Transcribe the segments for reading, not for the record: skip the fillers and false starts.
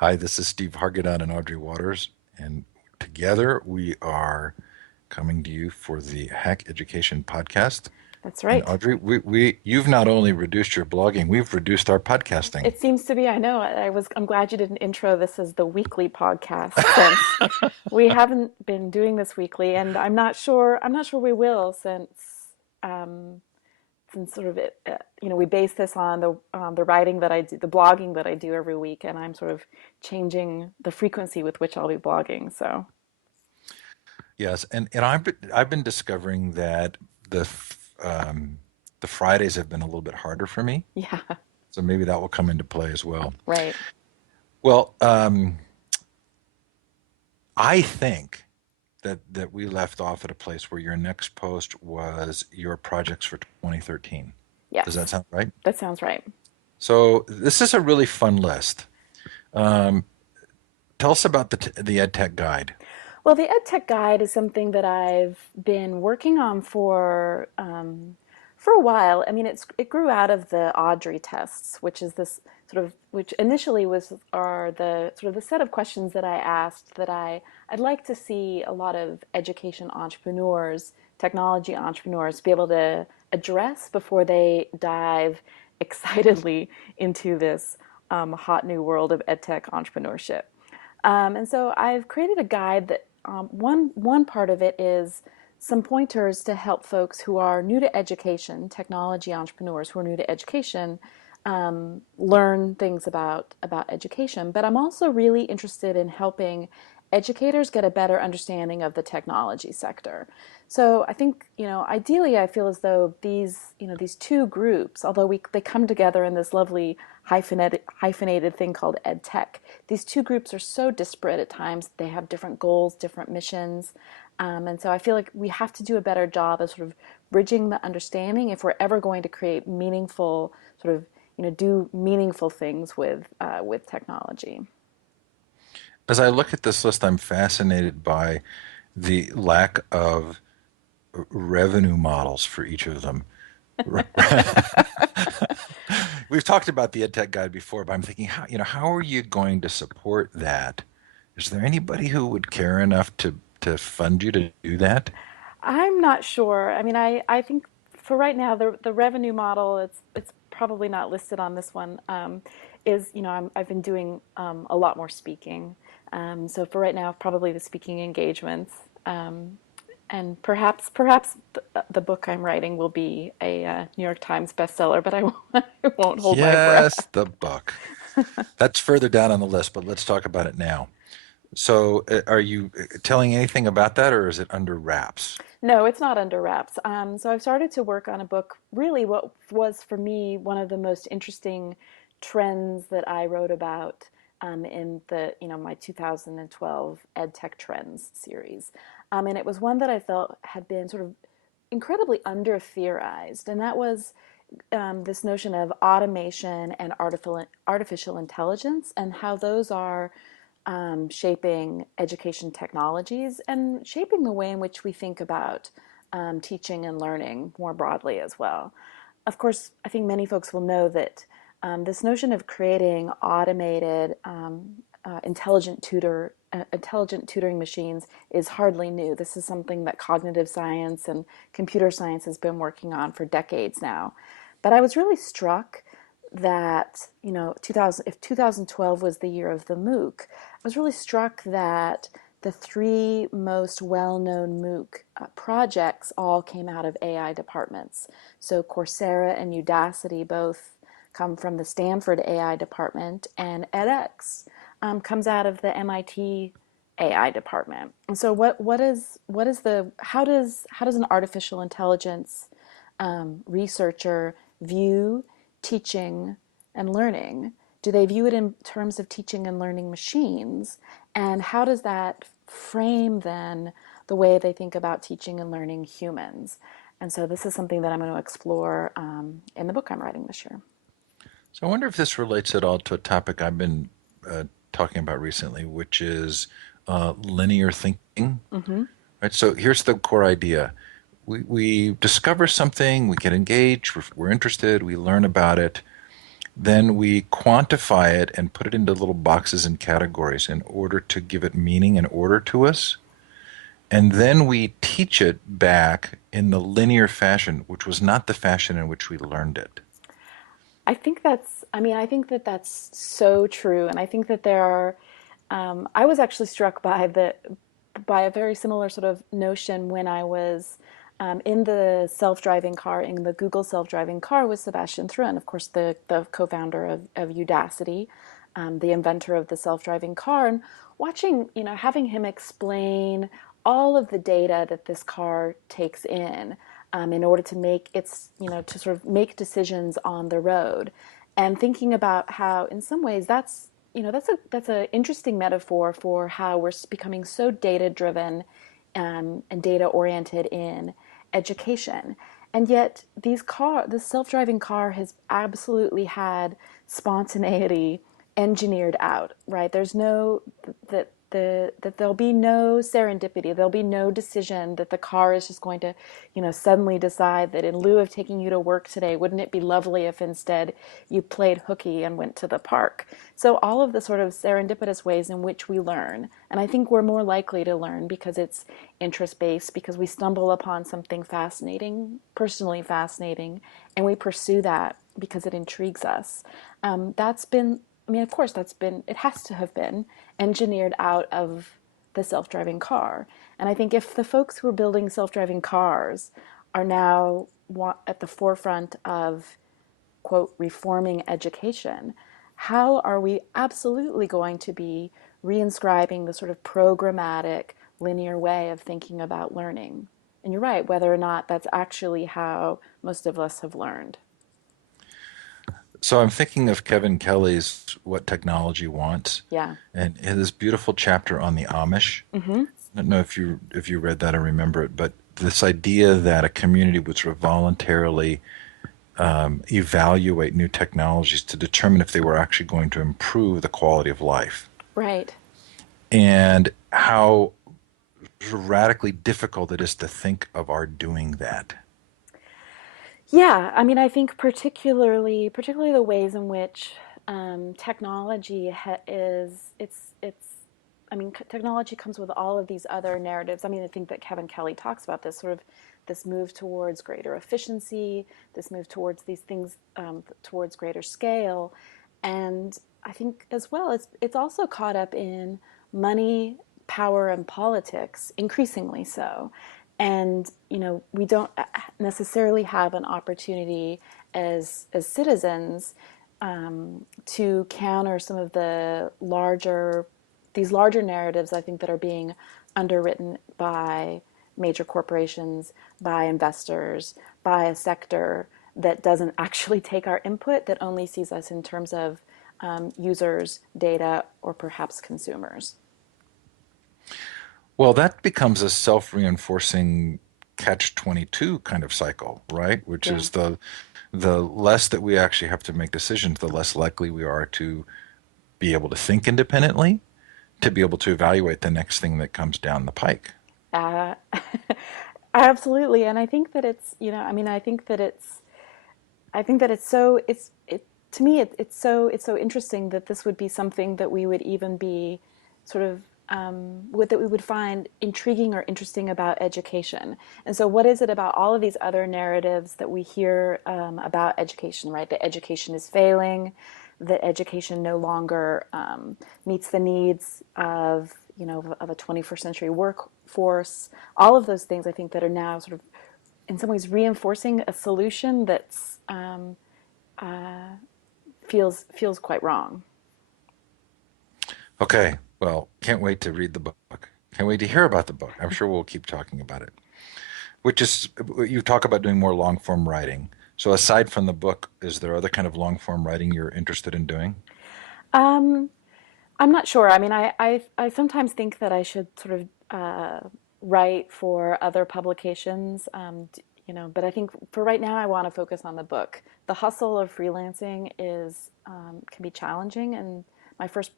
Hi, this is Steve Hargadon and Audrey Waters, and together we are coming to you for the Hack Education Podcast. That's And right. Audrey, you've not only reduced your blogging, we've reduced our podcasting. It seems to be, I know, I'm glad you didn't intro this as the weekly podcast since we haven't been doing this weekly, and I'm not sure we will um, since sort of we base this on the writing that I do, the blogging that I do every week, and I'm sort of changing the frequency with which I'll be blogging. So, Yes, and I've been discovering that the Fridays have been a little bit harder for me, yeah, so maybe that will come into play as well. right. Well, I think that we left off at a place where your next post was your projects for 2013. Does that Yes, sound right? that sounds right. So this is a really fun list. Um, Tell us about the EdTech guide. Well, the EdTech Guide is something that I've been working on for a while. I mean, it grew out of the Audrey tests, which is this which initially was are the sort of the set of questions that I asked that I'd like to see a lot of education entrepreneurs, technology entrepreneurs be able to address before they dive excitedly into this hot new world of EdTech entrepreneurship. And so I've created a guide that one part of it is some pointers to help folks who are new to education, technology entrepreneurs who are new to education, learn things about education. But I'm also really interested in helping educators get a better understanding of the technology sector. So I think, ideally I feel as though these two groups, although they come together in this lovely hyphenated thing called ed tech, these two groups are so disparate at times. They have different goals, different missions. And so I feel like we have to do a better job of sort of bridging the understanding if we're ever going to create meaningful sort of, do meaningful things with technology. As I look at this list, I'm fascinated by the lack of revenue models for each of them. We've talked about the EdTech guide before, but I'm thinking, how are you going to support that? Is there anybody who would care enough to fund you to do that? I'm not sure. I mean, I think for right now, the revenue model, it's probably not listed on this one, is, I've been doing a lot more speaking. So for right now, probably the speaking engagements. And perhaps the book I'm writing will be a New York Times bestseller, but I won't hold my Yes, breath. the book. That's further down on the list, but let's talk about it now. So, are you telling anything about that, or is it under wraps? No, it's not under wraps. So I've started to work on a book, really what was for me one of the most interesting trends that I wrote about in my 2012 EdTech Trends series. And it was one that I felt had been sort of incredibly under theorized, and that was this notion of automation and artificial intelligence and how those are shaping education technologies and shaping the way in which we think about teaching and learning more broadly as well. Of course, I think many folks will know that this notion of creating automated, intelligent tutoring machines is hardly new. This is something that cognitive science and computer science has been working on for decades now. But I was really struck that, 2000, if 2012 was the year of the Mooc, I was really struck that the three most well-known Mooc projects all came out of AI departments. So Coursera and Udacity both come from the Stanford AI department, and edX comes out of the MIT AI department. And so, what is the how does an artificial intelligence researcher view teaching and learning? Do they view it in terms of teaching and learning machines? And how does that frame then the way they think about teaching and learning humans? And so this is something that I'm going to explore in the book I'm writing this year. So, I wonder if this relates at all to a topic I've been talking about recently, which is linear thinking. Mm-hmm. Right. So, here's the core idea: we discover something, we get engaged, we're interested, we learn about it. Then we quantify it and put it into little boxes and categories in order to give it meaning and order to us. And then we teach it back in the linear fashion, which was not the fashion in which we learned it. I think that that's so true. And I think that there are, I was actually struck by by a very similar sort of notion when I was in the self-driving car, in the Google self-driving car with Sebastian Thrun, of course, the co-founder of Udacity, the inventor of the self-driving car, and watching, having him explain all of the data that this car takes in order to make its, to sort of make decisions on the road, and thinking about how, in some ways, that's an interesting metaphor for how we're becoming so data driven and data oriented in education. And yet, this self-driving car has absolutely had spontaneity engineered out, right? There's no that there'll be no serendipity. There'll be no decision that the car is just going to, suddenly decide that in lieu of taking you to work today, wouldn't it be lovely if instead you played hooky and went to the park? So all of the sort of serendipitous ways in which we learn, and I think we're more likely to learn because it's interest based, because we stumble upon something fascinating, personally fascinating, and we pursue that because it intrigues us. That's been, of course, it has to have been engineered out of the self driving car. And I think if the folks who are building self driving cars are now at the forefront of, quote, reforming education, how are we absolutely going to be reinscribing the sort of programmatic, linear way of thinking about learning? And you're right, whether or not that's actually how most of us have learned. So I'm thinking of Kevin Kelly's What Technology Wants Yeah. and his beautiful chapter on the Amish. Mm-hmm. I don't know if you read that or remember it, but this idea that a community would sort of voluntarily evaluate new technologies to determine if they were actually going to improve the quality of life, Right. and how radically difficult it is to think of our doing that. Yeah, I think particularly the ways in which technology is it's. Technology comes with all of these other narratives. I think that Kevin Kelly talks about this sort of this move towards greater efficiency, this move towards these things, towards greater scale, and I think as well it's also caught up in money, power, and politics, increasingly so. And we don't necessarily have an opportunity as citizens to counter some of these larger narratives, I think, that are being underwritten by major corporations, by investors, by a sector that doesn't actually take our input, that only sees us in terms of users, data, or perhaps consumers. Well, that becomes a self-reinforcing catch-22 kind of cycle, right? Which Yeah. is the less that we actually have to make decisions, the less likely we are to be able to think independently, to be able to evaluate the next thing that comes down the pike. Uh, Absolutely, and I think that it's, I think that to me, it's so interesting that this would be something that we would even be sort of, that we would find intriguing or interesting about education. And so, what is it about all of these other narratives that we hear about education, right? That education is failing, that education no longer meets the needs of, of a 21st century workforce. All of those things, I think, that are now sort of in some ways reinforcing a solution that's feels quite wrong. Okay, well, can't wait to read the book. Can't wait to hear about the book. I'm sure we'll keep talking about it. Which is, you talk about doing more long form writing. So aside from the book, is there other kind of long form writing you're interested in doing? Um, I'm not sure. I sometimes think that I should sort of write for other publications, but I think for right now, I want to focus on the book. The hustle of freelancing can be challenging, and my first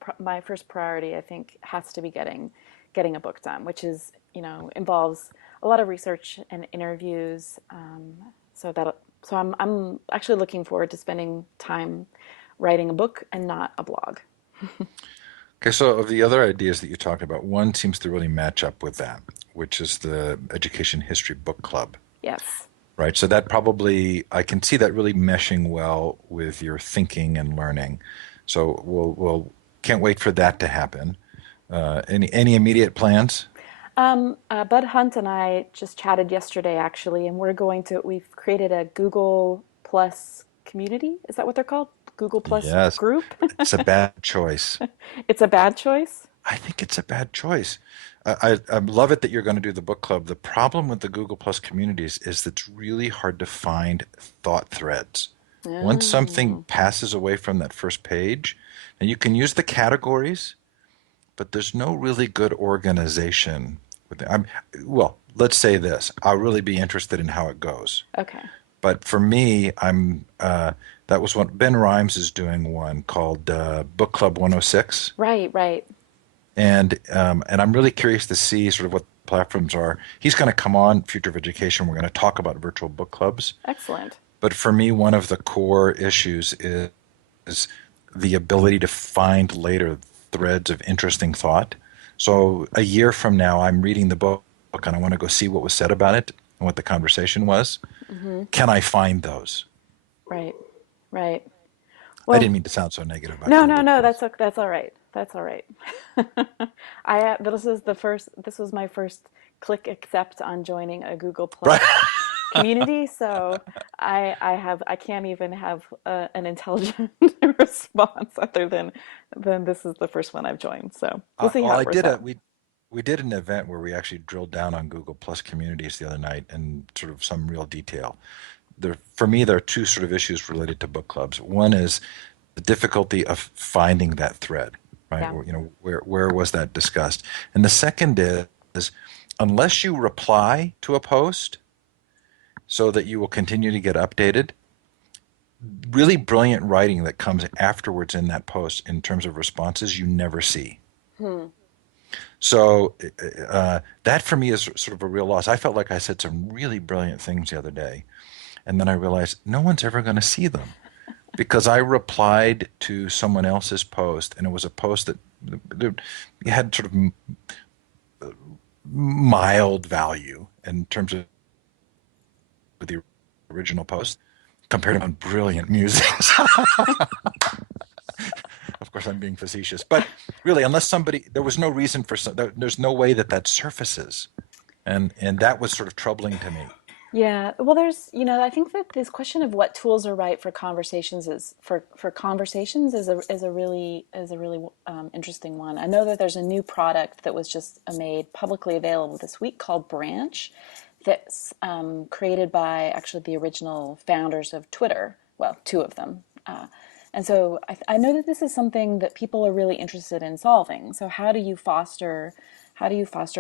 priority, I think, has to be getting a book done, which is, involves a lot of research and interviews. So I'm actually looking forward to spending time writing a book and not a blog. Okay, so of the other ideas that you talked about, one seems to really match up with that, which is the Education History Book Club, Yes. right? So that probably, I can see that really meshing well with your thinking and learning. So we'll can't wait for that to happen. Any immediate plans? Bud Hunt and I just chatted yesterday, actually, and we've created a Google Plus community. Is that what they're called? Google Plus Yes, group? it's a bad choice. It's a bad choice? I think it's a bad choice. I love it that you're going to do the book club. The problem with the Google Plus communities is that it's really hard to find thought threads. Once something Oh, passes away from that first page, and you can use the categories, but there's no really good organization with it. Well, let's say this. I'll really be interested in how it goes. okay. But for me, that was what Ben Rhymes is doing one called Book Club 106. Right, right. And I'm really curious to see sort of what platforms are. He's going to come on Future of Education. We're going to talk about virtual book clubs. Excellent. But for me, one of the core issues is the ability to find later threads of interesting thought. So a year from now, I'm reading the book and I want to go see what was said about it and what the conversation was. Hmm. Can I find those? Right, right. I Well, didn't mean to sound so negative about no, no, Google no. Plus. That's all right. That's all right. This was my first click accept on joining a Google Right. Plus community, so I can't even have an intelligent response other than this is the first one I've joined. So we'll see Well, how it I works did out. we did an event where we actually drilled down on Google Plus communities the other night and sort of some real detail. For me, there are two sort of issues related to book clubs. One is the difficulty of finding that thread, right? Yeah. Where was that discussed? And the second is unless you reply to a post so that you will continue to get updated, really brilliant writing that comes afterwards in that post in terms of responses you never see. Hmm. So that for me is sort of a real loss. I felt like I said some really brilliant things the other day, and then I realized no one's ever going to see them because I replied to someone else's post, and it was a post that had sort of mild value in terms of the original post compared to brilliant musings. Of course, I'm being facetious, but really, unless somebody, there was no reason for there's no way that that surfaces, and that was sort of troubling to me. Yeah, well, I think that this question of what tools are right for conversations is for conversations is a really interesting one. I know that there's a new product that was just made publicly available this week called Branch, that's created by actually the original founders of Twitter. Well, two of them. And so I know that this is something that people are really interested in solving. So how do you foster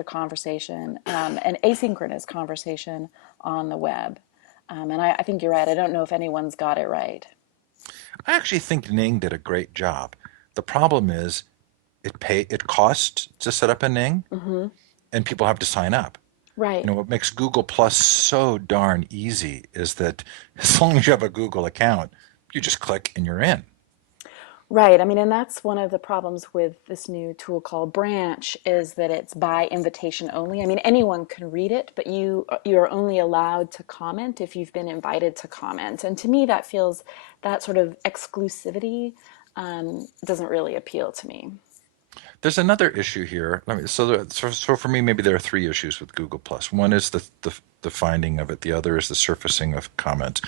conversation and asynchronous conversation on the web? And I think you're right. I don't know if anyone's got it right. I actually think Ning did a great job. The problem is it costs to set up a Ning, Hmm. and people have to sign up. Right. What makes Google Plus so darn easy is that as long as you have a Google account, you just click and you're in. Right. I mean, and that's one of the problems with this new tool called Branch is that it's by invitation only. I mean, anyone can read it, but you're only allowed to comment if you've been invited to comment. And to me, that sort of exclusivity doesn't really appeal to me. There's another issue here. So for me, maybe there are three issues with Google Plus. One is the finding of it. The other is the surfacing of comments.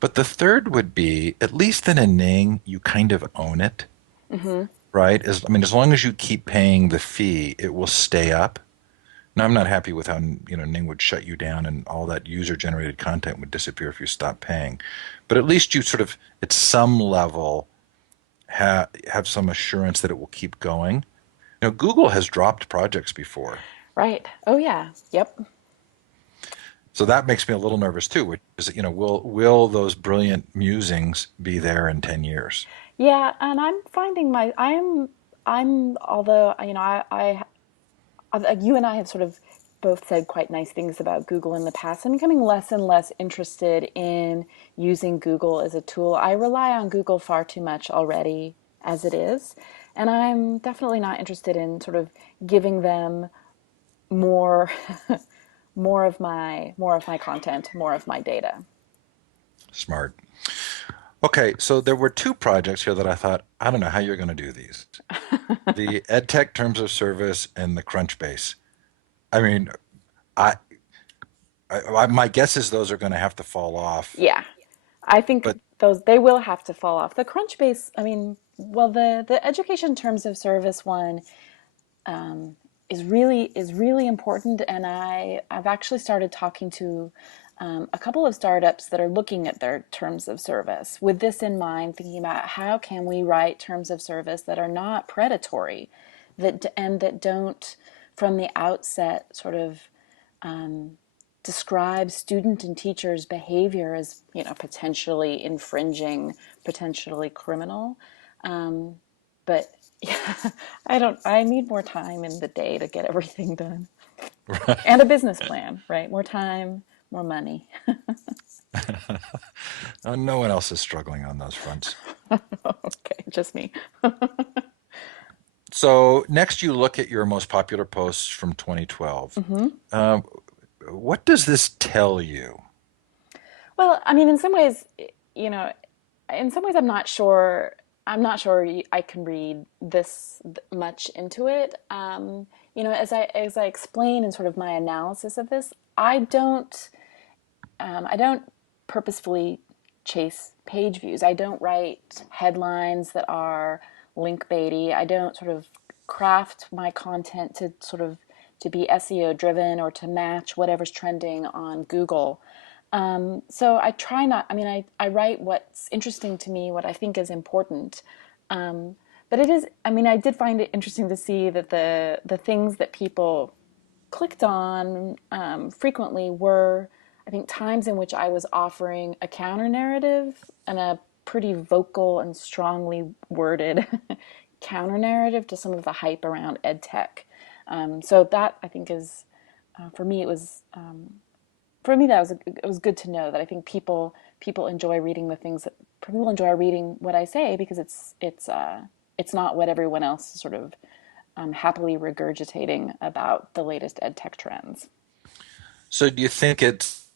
But the third would be, at least in a Ning, you kind of own it, Hmm. right? As long as you keep paying the fee, it will stay up. Now, I'm not happy with how Ning would shut you down and all that user-generated content would disappear if you stop paying. But at least you sort of, at some level, have some assurance that it will keep going. Google has dropped projects before, Right. Oh, yeah. Yep. so that makes me a little nervous too. Which is, will those brilliant musings be there in 10 years? Yeah. And I'm finding although, you and I have sort of both said quite nice things about Google in the past. I'm becoming less and less interested in using Google as a tool. I rely on Google far too much already as it is, and I'm definitely not interested in sort of giving them more more of my content, more of my data. Smart. Okay, so there were two projects here that I thought, I don't know how you're going to do these. The EdTech Terms of Service and the Crunchbase. I mean, I, my guess is those are going to have to fall off. Yeah, I think But those they will have to fall off. The Crunchbase, I mean, well, the education terms of service one is really important, and I've actually started talking to a couple of startups that are looking at their terms of service with this in mind, thinking about how can we write terms of service that are not predatory, that don't from the outset sort of describe student and teachers' behavior as potentially infringing, potentially criminal. But yeah, I don't. I need more time in the day to get everything done, and a business plan, right? More time, more money. no one else is struggling on those fronts. Okay, just me. So next, you look at your most popular posts from 2012. Hmm. Um, what does this tell you? Well, I mean, in some ways, you know, in some ways, I'm not sure. I'm not sure I can read this much into it. As I explain in sort of my analysis of this, I don't purposefully chase page views. I don't write headlines that are link baity. I don't sort of craft my content to sort of to be SEO driven or to match whatever's trending on Google. So I try not, I mean, I write what's interesting to me, what I think is important. Um, but it is, I mean, I did find it interesting to see that the things that people clicked on frequently were, I think, times in which I was offering a counter narrative and a pretty vocal and strongly worded counter narrative to some of the hype around ed tech. So that I think is, for me, it was for me that was it was good to know that I think people enjoy reading the things that people enjoy reading what I say because it's not what everyone else is sort of happily regurgitating about the latest ed tech trends. So do you think it's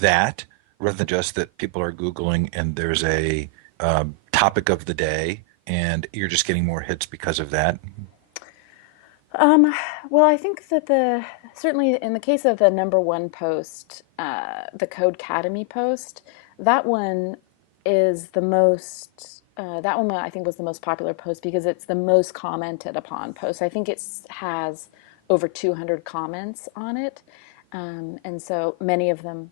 that rather than just that people are Googling and there's a topic of the day and you're just getting more hits because of that? Um, well, I think that the certainly in the case of the number one post, the Code Academy post, that one is the most. That one I think was the most popular post because it's the most commented upon post. I think it has over 200 comments on it, and so many of them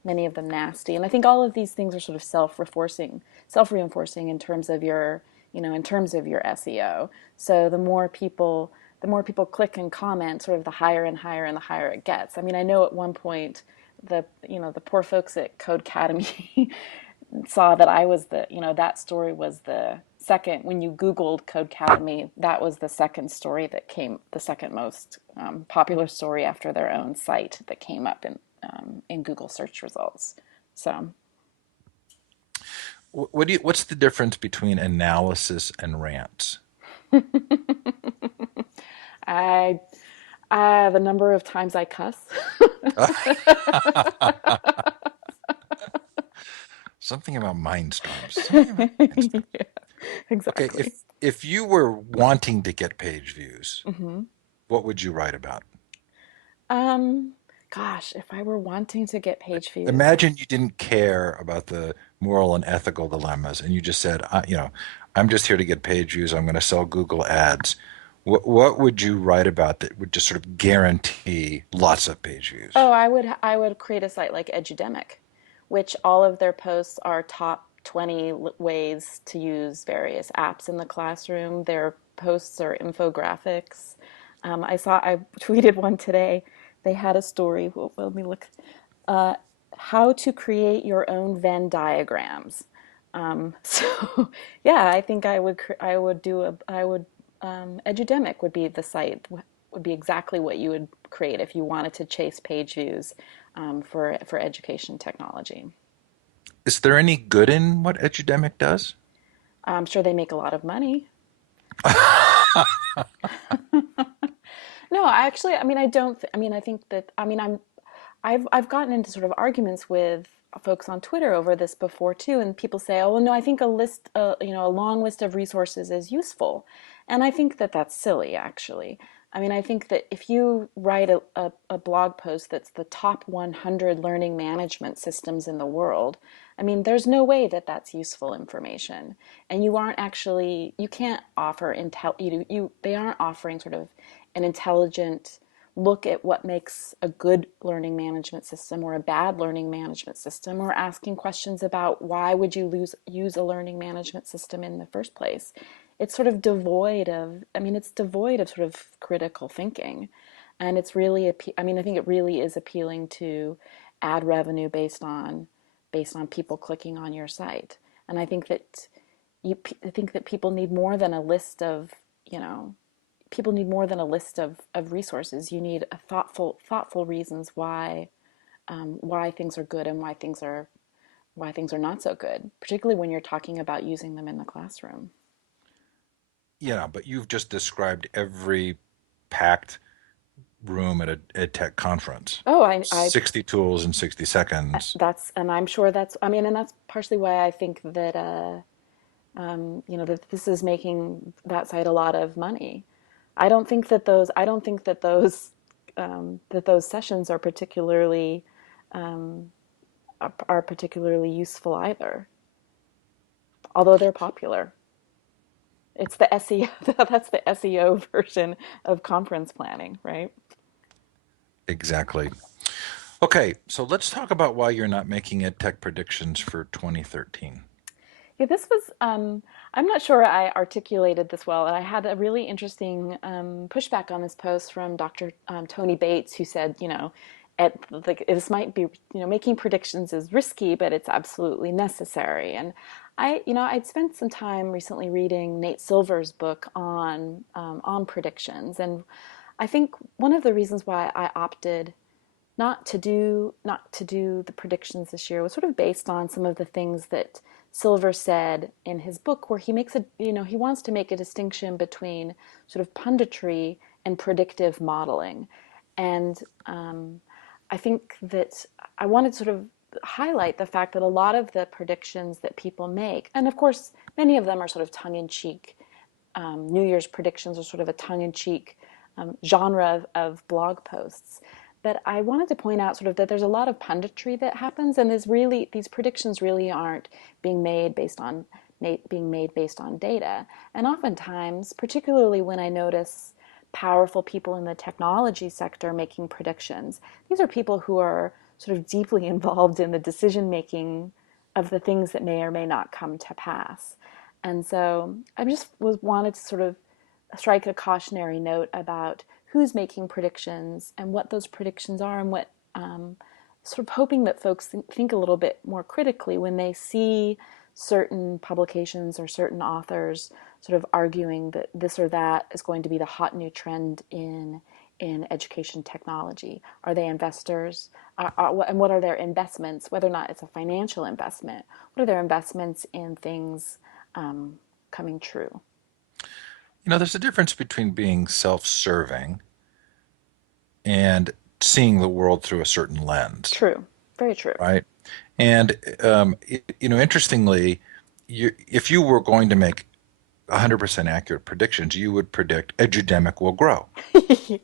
nasty. And I think all of these things are sort of self-reinforcing in terms of your SEO. So the more people click and comment, sort of the higher and higher and the higher it gets. I mean, I know at one point the poor folks at Code Academy saw that I was that story was the second when you Googled Code Academy, that was the second story that came, the second most popular story after their own site that came up in Google search results. So What's the difference between analysis and rants? I the number of times I cuss. Something about Mindstorms. Something about Mindstorms. Yeah, Okay, exactly. if you were wanting to get page views, Hmm. what would you write about? Um, Gosh, if I were wanting to get page views, Imagine you didn't care about the moral and ethical dilemmas, and you just said, I'm just here to get page views. I'm going to sell Google ads. What would you write about that would just sort of guarantee lots of page views? oh, I would create a site like Edudemic, which all of their posts are top 20 ways to use various apps in the classroom. Their posts are infographics. I tweeted one today. They had a story. Well, let me look. Uh, how to create your own Venn diagrams. So yeah, I think I would Edudemic would be the site would be exactly what you would create if you wanted to chase page views for education technology. Is there any good in what Edudemic does? I'm sure they make a lot of money. No, actually, I mean, I don't. I mean, I think that. I mean, I've gotten into sort of arguments with folks on Twitter over this before too, and people say, "Oh, well, no, I think a list, a long list of resources is useful," and I think that that's silly, actually. I mean, I think that if you write a blog post that's the top 100 learning management systems in the world, I mean, there's no way that that's useful information, and you aren't actually, you can't offer they aren't offering sort of an intelligent look at what makes a good learning management system or a bad learning management system, or asking questions about why would you use a learning management system in the first place. It's sort of devoid of, I mean, it's devoid of sort of critical thinking. And it's really, I mean, I think it really is appealing to ad revenue based on people clicking on your site. And I think that I think that people need more than a list of, you know, people need more than a list of resources. You need a thoughtful reasons why things are good and why things are not so good, particularly when you're talking about using them in the classroom. Yeah, but you've just described every packed room at a ed tech conference. Oh, I 60 tools in 60 seconds. that's, and I'm sure that's, I mean, and that's partially why I think that that this is making that site a lot of money. I don't think that those sessions are particularly useful either, although they're popular. It's the SEO, that's the SEO version of conference planning, right? Exactly. Okay, so let's talk about why you're not making ed tech predictions for 2013. Yeah, this was, I'm not sure I articulated this well. And I had a really interesting pushback on this post from Dr. Tony Bates, who said, this might be, making predictions is risky, but it's absolutely necessary. And I'd spent some time recently reading Nate Silver's book on predictions. And I think one of the reasons why I opted not to do the predictions this year was sort of based on some of the things that Silver said in his book, where he makes he wants to make a distinction between sort of punditry and predictive modeling. And I think that I wanted to sort of highlight the fact that a lot of the predictions that people make, and of course, many of them are sort of tongue in cheek. New Year's predictions are sort of a tongue in cheek genre of blog posts. But I wanted to point out sort of that there's a lot of punditry that happens, and these predictions really aren't being made based on data. And oftentimes, particularly when I notice powerful people in the technology sector making predictions, these are people who are sort of deeply involved in the decision making of the things that may or may not come to pass. And so I just wanted to sort of strike a cautionary note about who's making predictions and what those predictions are, and what sort of hoping that folks think a little bit more critically when they see certain publications or certain authors sort of arguing that this or that is going to be the hot new trend in education technology. Are they investors? And what are their investments, whether or not it's a financial investment? What are their investments in things coming true? There's a difference between being self-serving and seeing the world through a certain lens, True. Very true. right? And interestingly, if you were going to make 100% accurate predictions, you would predict edudemic will grow,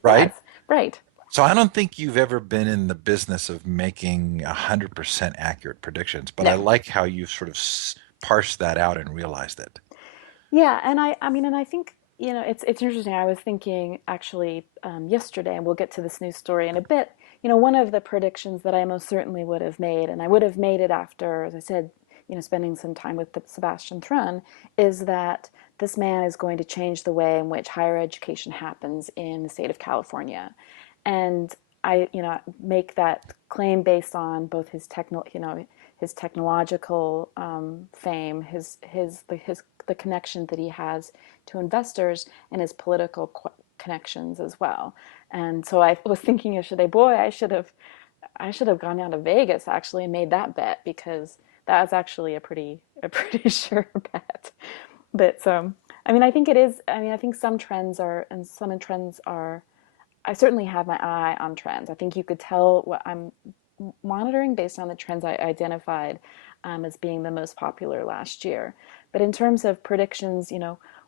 right? Yes, right. So I don't think you've ever been in the business of making 100% accurate predictions, but I No. like how you've sort of parsed that out and realized it. Yeah, and I mean, and I think, it's interesting. I was thinking actually yesterday, and we'll get to this news story in a bit. One of the predictions that I most certainly would have made, and I would have made it after, as I said, spending some time with Sebastian Thrun, is that this man is going to change the way in which higher education happens in the state of California. And I, make that claim based on both his technological fame, his the connection that he has to investors, and his political connections as well. And so I was thinking yesterday, boy, I should have gone down to Vegas actually and made that bet, because that's actually a pretty sure bet. But I mean, I think it is. I mean, I think some trends are, and some trends are. I certainly have my eye on trends. I think you could tell what I'm monitoring based on the trends I identified as being the most popular last year. But in terms of predictions,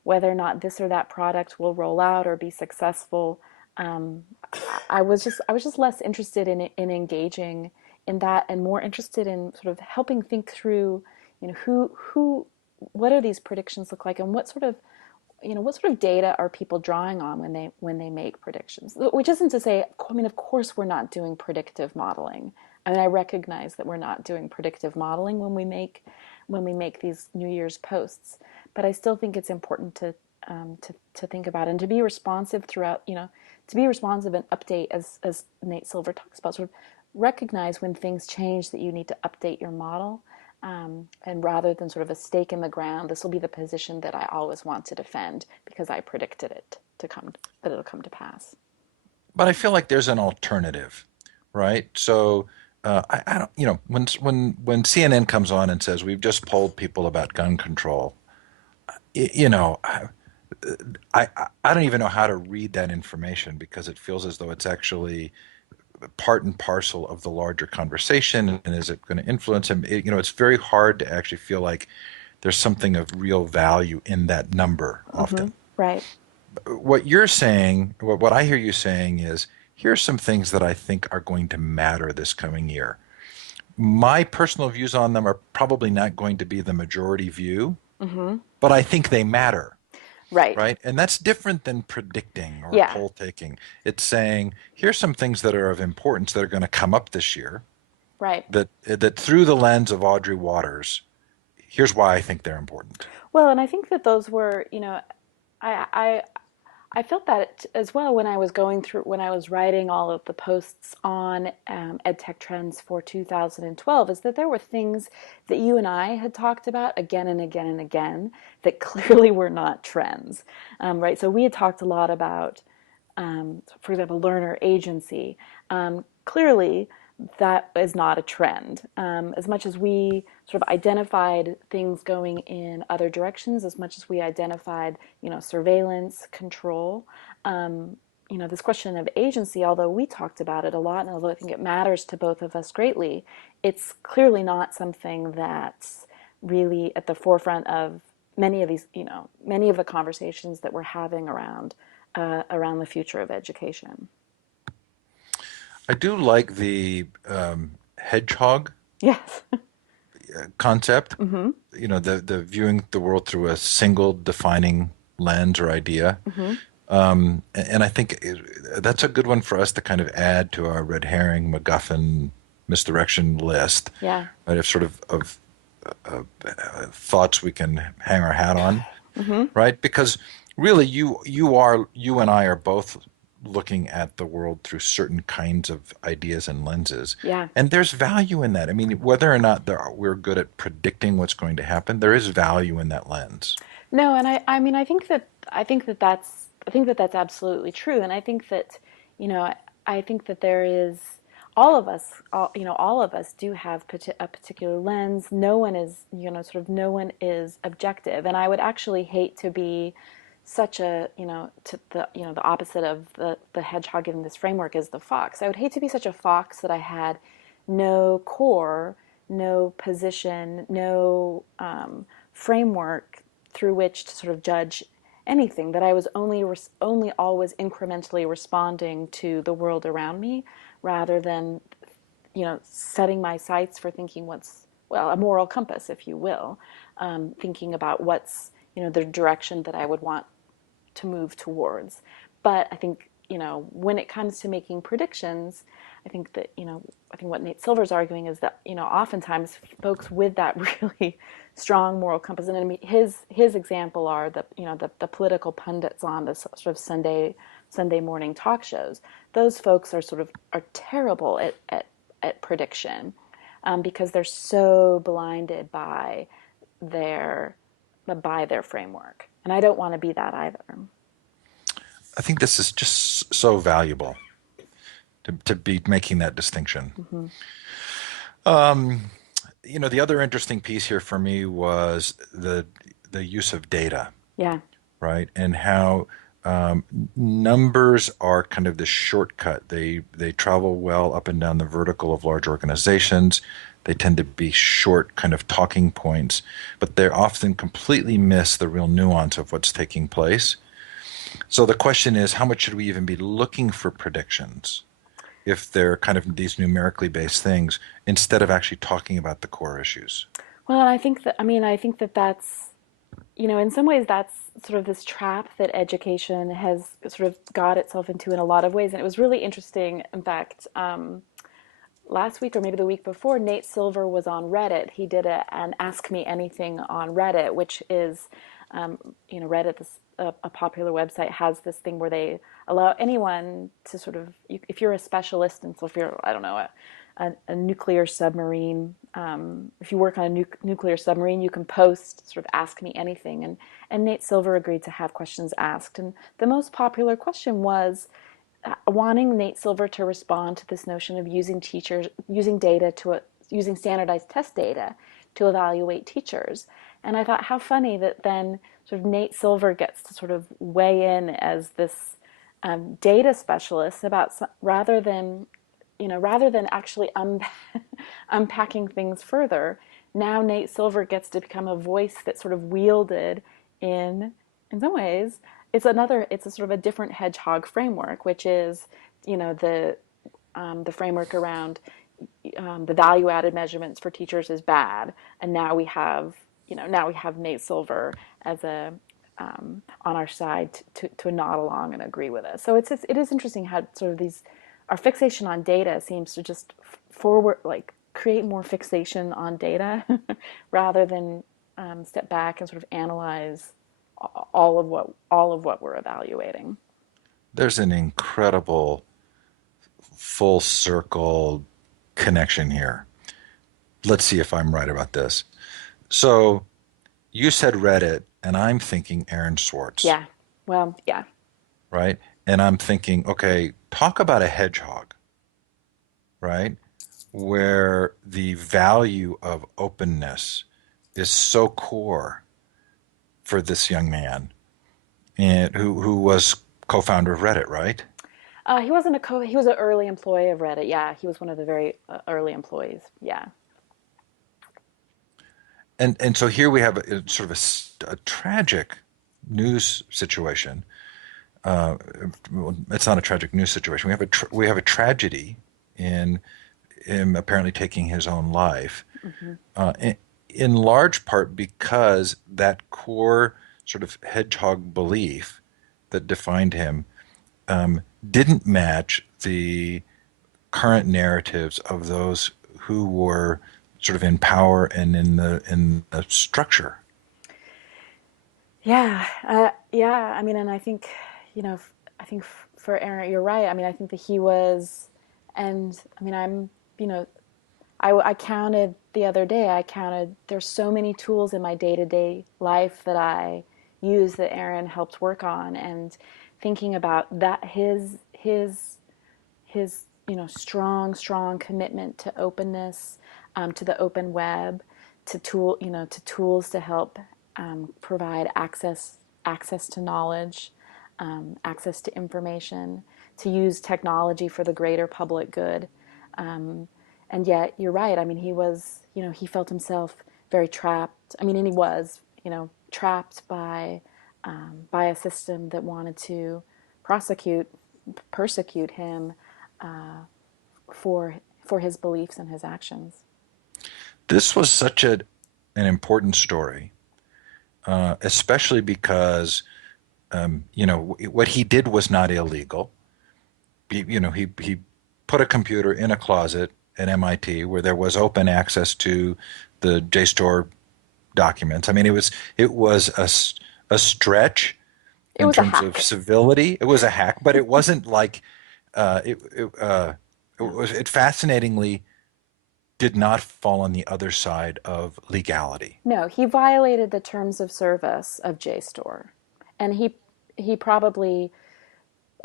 whether or not this or that product will roll out or be successful, um, I was just less interested in engaging in that, and more interested in sort of helping think through, who what do these predictions look like, and what sort of data are people drawing on when they make predictions? Which isn't to say, I mean, of course we're not doing predictive modeling. I mean, I recognize that we're not doing predictive modeling when we make these New Year's posts, but I still think it's important to think about, and to be responsive throughout. To be responsive and update, as Nate Silver talks about, sort of recognize when things change that you need to update your model. And rather than sort of a stake in the ground, this will be the position that I always want to defend because I predicted that it'll come to pass. But I feel like there's an alternative, right? So I don't, when CNN comes on and says we've just polled people about gun control, y- you know, I I don't even know how to read that information, because it feels as though it's actually part and parcel of the larger conversation, and is it going to influence him? It's very hard to actually feel like there's something of real value in that number Mm-hmm. often. Right. What you're saying, what I hear you saying is, here's some things that I think are going to matter this coming year. My personal views on them are probably not going to be the majority view, Mm-hmm. but I think they matter, Right. right? And that's different than predicting or Yeah. poll taking. It's saying, here's some things that are of importance that are going to come up this year, Right. that through the lens of Audrey Waters, here's why I think they're important. Well, and I think that those were, I I felt that as well when I was writing all of the posts on EdTech trends for 2012, is that there were things that you and I had talked about again and again and again that clearly were not trends, right? So we had talked a lot about, for example, learner agency. Clearly, that is not a trend. As much as we sort of identified things going in other directions, as much as we identified, surveillance, control, this question of agency, although we talked about it a lot, and although I think it matters to both of us greatly, it's clearly not something that's really at the forefront of many of the conversations that we're having around the future of education. I do like the hedgehog Yes. concept, Mm-hmm. the viewing the world through a single defining lens or idea. Mm-hmm. And I think that's a good one for us to kind of add to our red herring, MacGuffin, misdirection list, Yeah. right? Thoughts we can hang our hat on, Mm-hmm. right? Because really, you and I are both looking at the world through certain kinds of ideas and lenses, Yeah. and there's value in that. I mean, whether or not we're good at predicting what's going to happen, there is value in that lens. No, and I mean, I think that that's absolutely true, and I think that, you know, I think that there is all of us do have a particular lens. No one is, sort of no one is objective, and I would actually hate to be such a, to the opposite of the hedgehog in this framework is the fox. I would hate to be such a fox that I had no core, no position, no framework through which to sort of judge anything, that I was only always incrementally responding to the world around me, rather than, setting my sights for thinking what's, well, a moral compass, if you will, thinking about what's, the direction that I would want to move towards. But I think, when it comes to making predictions, I think that, I think what Nate Silver's arguing is that, oftentimes folks with that really strong moral compass, and I mean, his example are the political pundits on the sort of Sunday morning talk shows. Those folks are terrible at prediction, because they're so blinded their by their framework. And I don't want to be that either. I think this is just so valuable to be making that distinction. Hmm. Um, the other interesting piece here for me was the use of data, Yeah. right? And how um, numbers are kind of the shortcut. They travel well up and down the vertical of large organizations. They tend to be short kind of talking points, but they often completely miss the real nuance of what's taking place. So the question is, how much should we even be looking for predictions if they're kind of these numerically based things instead of actually talking about the core issues? Well, and I think that, I mean, I think that that's, in some ways, that's sort of this trap that education has sort of got itself into in a lot of ways. And it was really interesting. In fact, last week or maybe the week before, Nate Silver was on Reddit. He did an Ask Me Anything on Reddit, which is, Reddit, a popular website, has this thing where they allow anyone to sort of, if you're a specialist, and so if you're, I don't know, a nuclear submarine, if you work on a nuclear submarine, you can post sort of Ask Me Anything. And Nate Silver agreed to have questions asked. And the most popular question was, wanting Nate Silver to respond to this notion of using data using standardized test data to evaluate teachers. And I thought, how funny that then sort of Nate Silver gets to sort of weigh in as this data specialist about, rather than actually unpacking things further. Now Nate Silver gets to become a voice that sort of wielded in in some ways it's a sort of a different hedgehog framework, which is, the framework around the value added measurements for teachers is bad, and now we have Nate Silver as a on our side to nod along and agree with us. So it is interesting how sort of these our fixation on data seems to just forward like create more fixation on data rather than step back and sort of analyze all of what we're evaluating. There's an incredible full circle connection here. Let's see if I'm right about this. So you said Reddit, and I'm thinking Aaron Swartz, Yeah. Well, yeah. right? And I'm thinking, okay, talk about a hedgehog, right? Where the value of openness is so core for this young man, and who was co-founder of Reddit, right? He wasn't a co. He was an early employee of Reddit. Yeah, he was one of the very early employees. Yeah. And so here we have sort of a tragic news situation. Well, it's not a tragic news situation. We have a tragedy in him apparently taking his own life, Hmm. in large part because that core sort of hedgehog belief that defined him didn't match the current narratives of those who were sort of in power and in the structure. Yeah. Yeah. I mean, and I think, I think for Aaron, you're right. I mean, I think that he was, and I mean, you know, I counted the other day. I counted. There's so many tools in my day-to-day life that I use that Aaron helped work on, and thinking about that his strong commitment to openness, to the open web, to tools to help provide access to knowledge, access to information, to use technology for the greater public good. Um, and yet, you're right. I mean, he felt himself very trapped. I mean, and he was, trapped by a system that wanted to prosecute, persecute him for for his beliefs and his actions. This was such an important story, especially because what he did was not illegal. He put a computer in a closet at MIT where there was open access to the JSTOR documents. I mean, it was a stretch It in was a terms of hack. civility. It was a hack, but it wasn't like uh, it. It fascinatingly did not fall on the other side of legality. No, he violated the terms of service of JSTOR, and he probably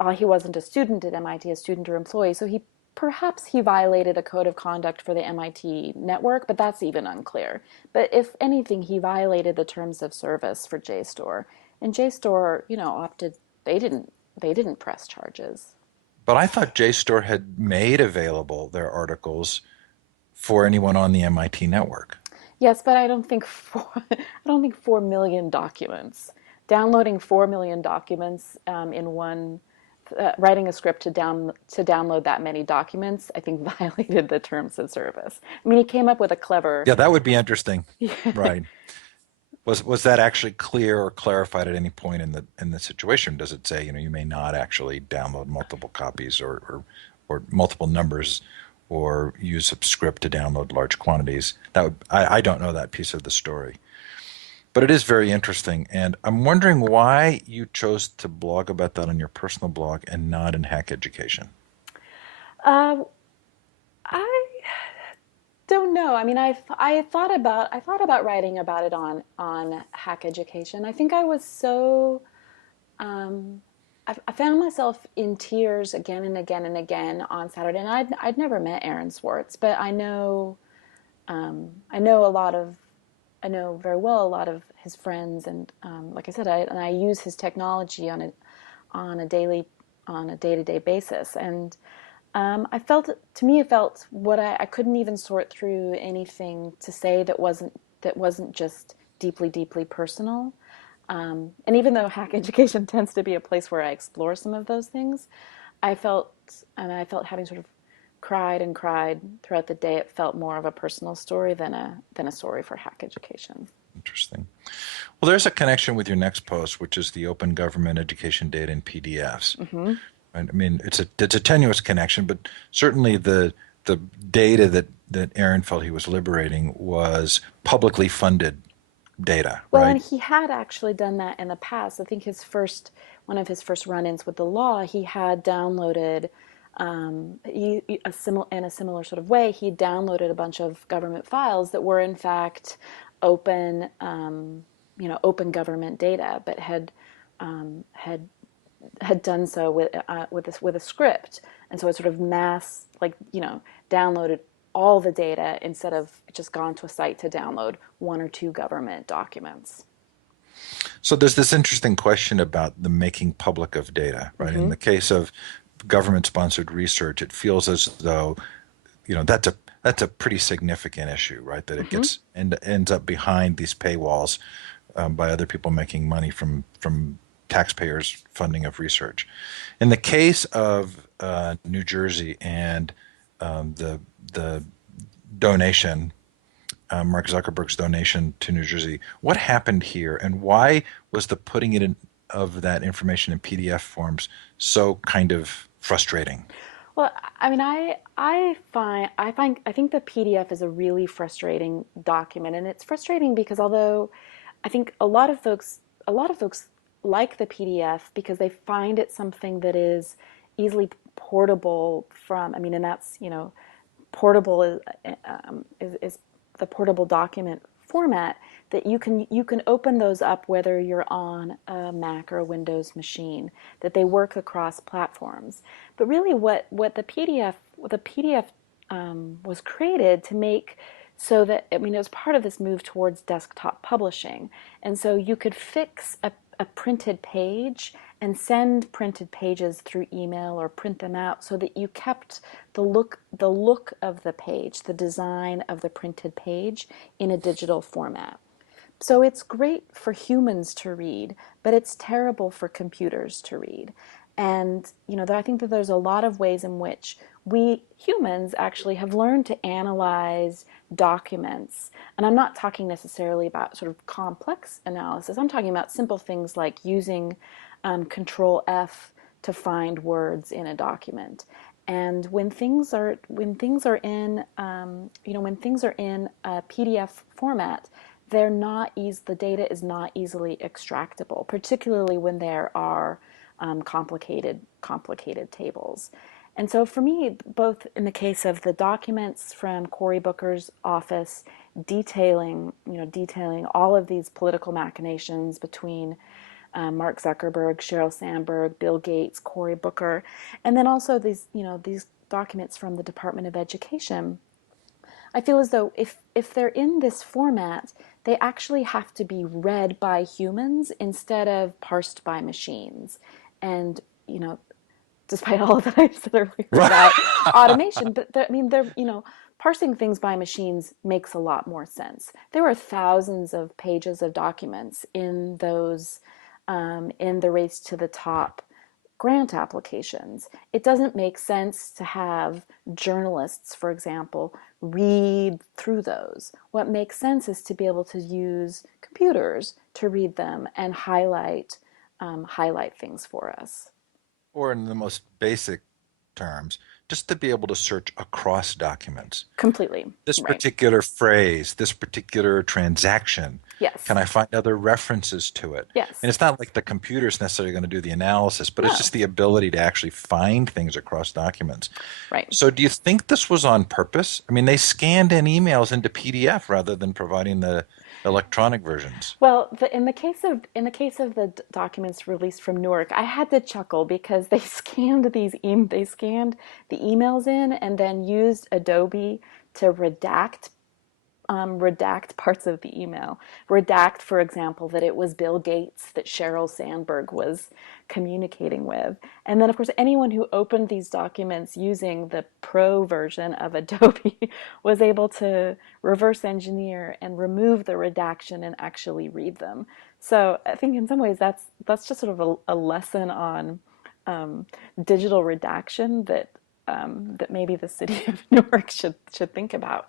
he wasn't a student at MIT, a student or employee, so perhaps he violated a code of conduct for the MIT network, but that's even unclear. But if anything, he violated the terms of service for JSTOR, and JSTOR, opted. They didn't press charges. But I thought JSTOR had made available their articles for anyone on the MIT network. Yes, but I don't think I don't think 4 million documents. Downloading 4 million documents in one, writing a script to download that many documents, I think violated the terms of service. I mean, he came up with a clever. Yeah, that would be interesting. Right. Was that actually clear or clarified at any point in the situation? Does it say, you may not actually download multiple copies or multiple numbers or use a script to download large quantities? I don't know that piece of the story. But it is very interesting, and I'm wondering why you chose to blog about that on your personal blog and not in Hack Education. Uh, I don't know. I mean, I thought about writing about it on Hack Education. I think I was so I found myself in tears again and again and again on Saturday. And I'd never met Aaron Swartz, but I know a lot of I know very well a lot of his friends, and like I said, I use his technology on a daily on a day-to-day basis. And to me, it felt what I couldn't even sort through anything to say that wasn't just deeply, deeply personal. And even though Hack Education tends to be a place where I explore some of those things, I felt, and I felt having sort of cried and cried throughout the day, it felt more of a personal story than a story for Hack Education. Interesting. Well, there's a connection with your next post, which is the open government education data in PDFs. Hmm. I mean, it's a tenuous connection, but certainly the data that Aaron felt he was liberating was publicly funded data, Well, right? and he had actually done that in the past. I think one of his first run-ins with the law, he had downloaded, in a similar sort of way, he downloaded a bunch of government files that were in fact open, open government data, but had done so with a script, and so it sort of downloaded all the data instead of just gone to a site to download one or two government documents. So there's this interesting question about the making public of data, right? In Hmm. the case of government-sponsored research, it feels as though, that's a pretty significant issue, right? That it Hmm. gets and ends up behind these paywalls by other people making money from taxpayers' funding of research. In the case of New Jersey and the donation, Mark Zuckerberg's donation to New Jersey, what happened here, and why was the putting it in of that information in PDF forms so kind of frustrating? Well, I mean, I think the PDF is a really frustrating document, and it's frustrating because although I think a lot of folks like the PDF because they find it something that is easily portable from. I mean, and that's portable is the portable document format that you can open those up whether you're on a Mac or a Windows machine, that they work across platforms. But really what the PDF was created to make, so that, I mean, it was part of this move towards desktop publishing. And so you could fix a printed page and send printed pages through email or print them out so that you kept the look of the page, the design of the printed page in a digital format. So it's great for humans to read, but it's terrible for computers to read. And I think that there's a lot of ways in which we humans actually have learned to analyze documents. And I'm not talking necessarily about sort of complex analysis. I'm talking about simple things like using Control F to find words in a document. And when things are in a PDF format, the data is not easily extractable, particularly when there are complicated tables. And so for me, both in the case of the documents from Cory Booker's office detailing all of these political machinations between Mark Zuckerberg, Sheryl Sandberg, Bill Gates, Cory Booker, and then also these documents from the Department of Education. I feel as though if they're in this format, they actually have to be read by humans instead of parsed by machines. And despite all of that I've said earlier Right. about automation, but I mean, they're parsing things by machines makes a lot more sense. There are thousands of pages of documents in those in the Race to the Top grant applications. It doesn't make sense to have journalists, for example, read through those. What makes sense is to be able to use computers to read them and highlight things for us. Or in the most basic terms, just to be able to search across documents. Completely. This Right. particular phrase, this particular transaction, can Yes. I find other references to it? And Yes. it's not like the computer's necessarily going to do the analysis, but it's No. just the ability to actually find things across documents. Right. So do you think this was on purpose? I mean, they scanned in emails into PDF rather than providing the electronic versions. Well, in the case of the documents released from Newark, I had to chuckle because they scanned the emails in and then used Adobe to redact parts of the email. Redact, for example, that it was Bill Gates that Sheryl Sandberg was communicating with. And then, of course, anyone who opened these documents using the pro version of Adobe was able to reverse engineer and remove the redaction and actually read them. So I think in some ways that's just sort of a lesson on um, digital redaction that maybe the city of Newark should think about.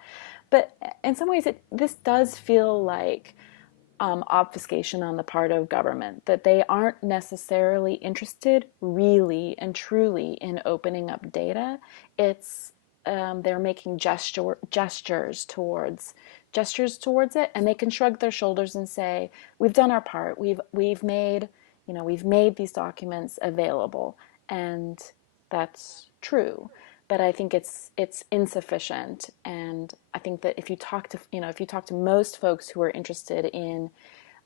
But in some ways, this does feel like obfuscation on the part of government, that they aren't necessarily interested really and truly in opening up data. It's they're making gestures towards it, and they can shrug their shoulders and say, "We've done our part. We've made we've made these documents available," and that's true. But I think it's insufficient, and I think that if you talk to most folks who are interested in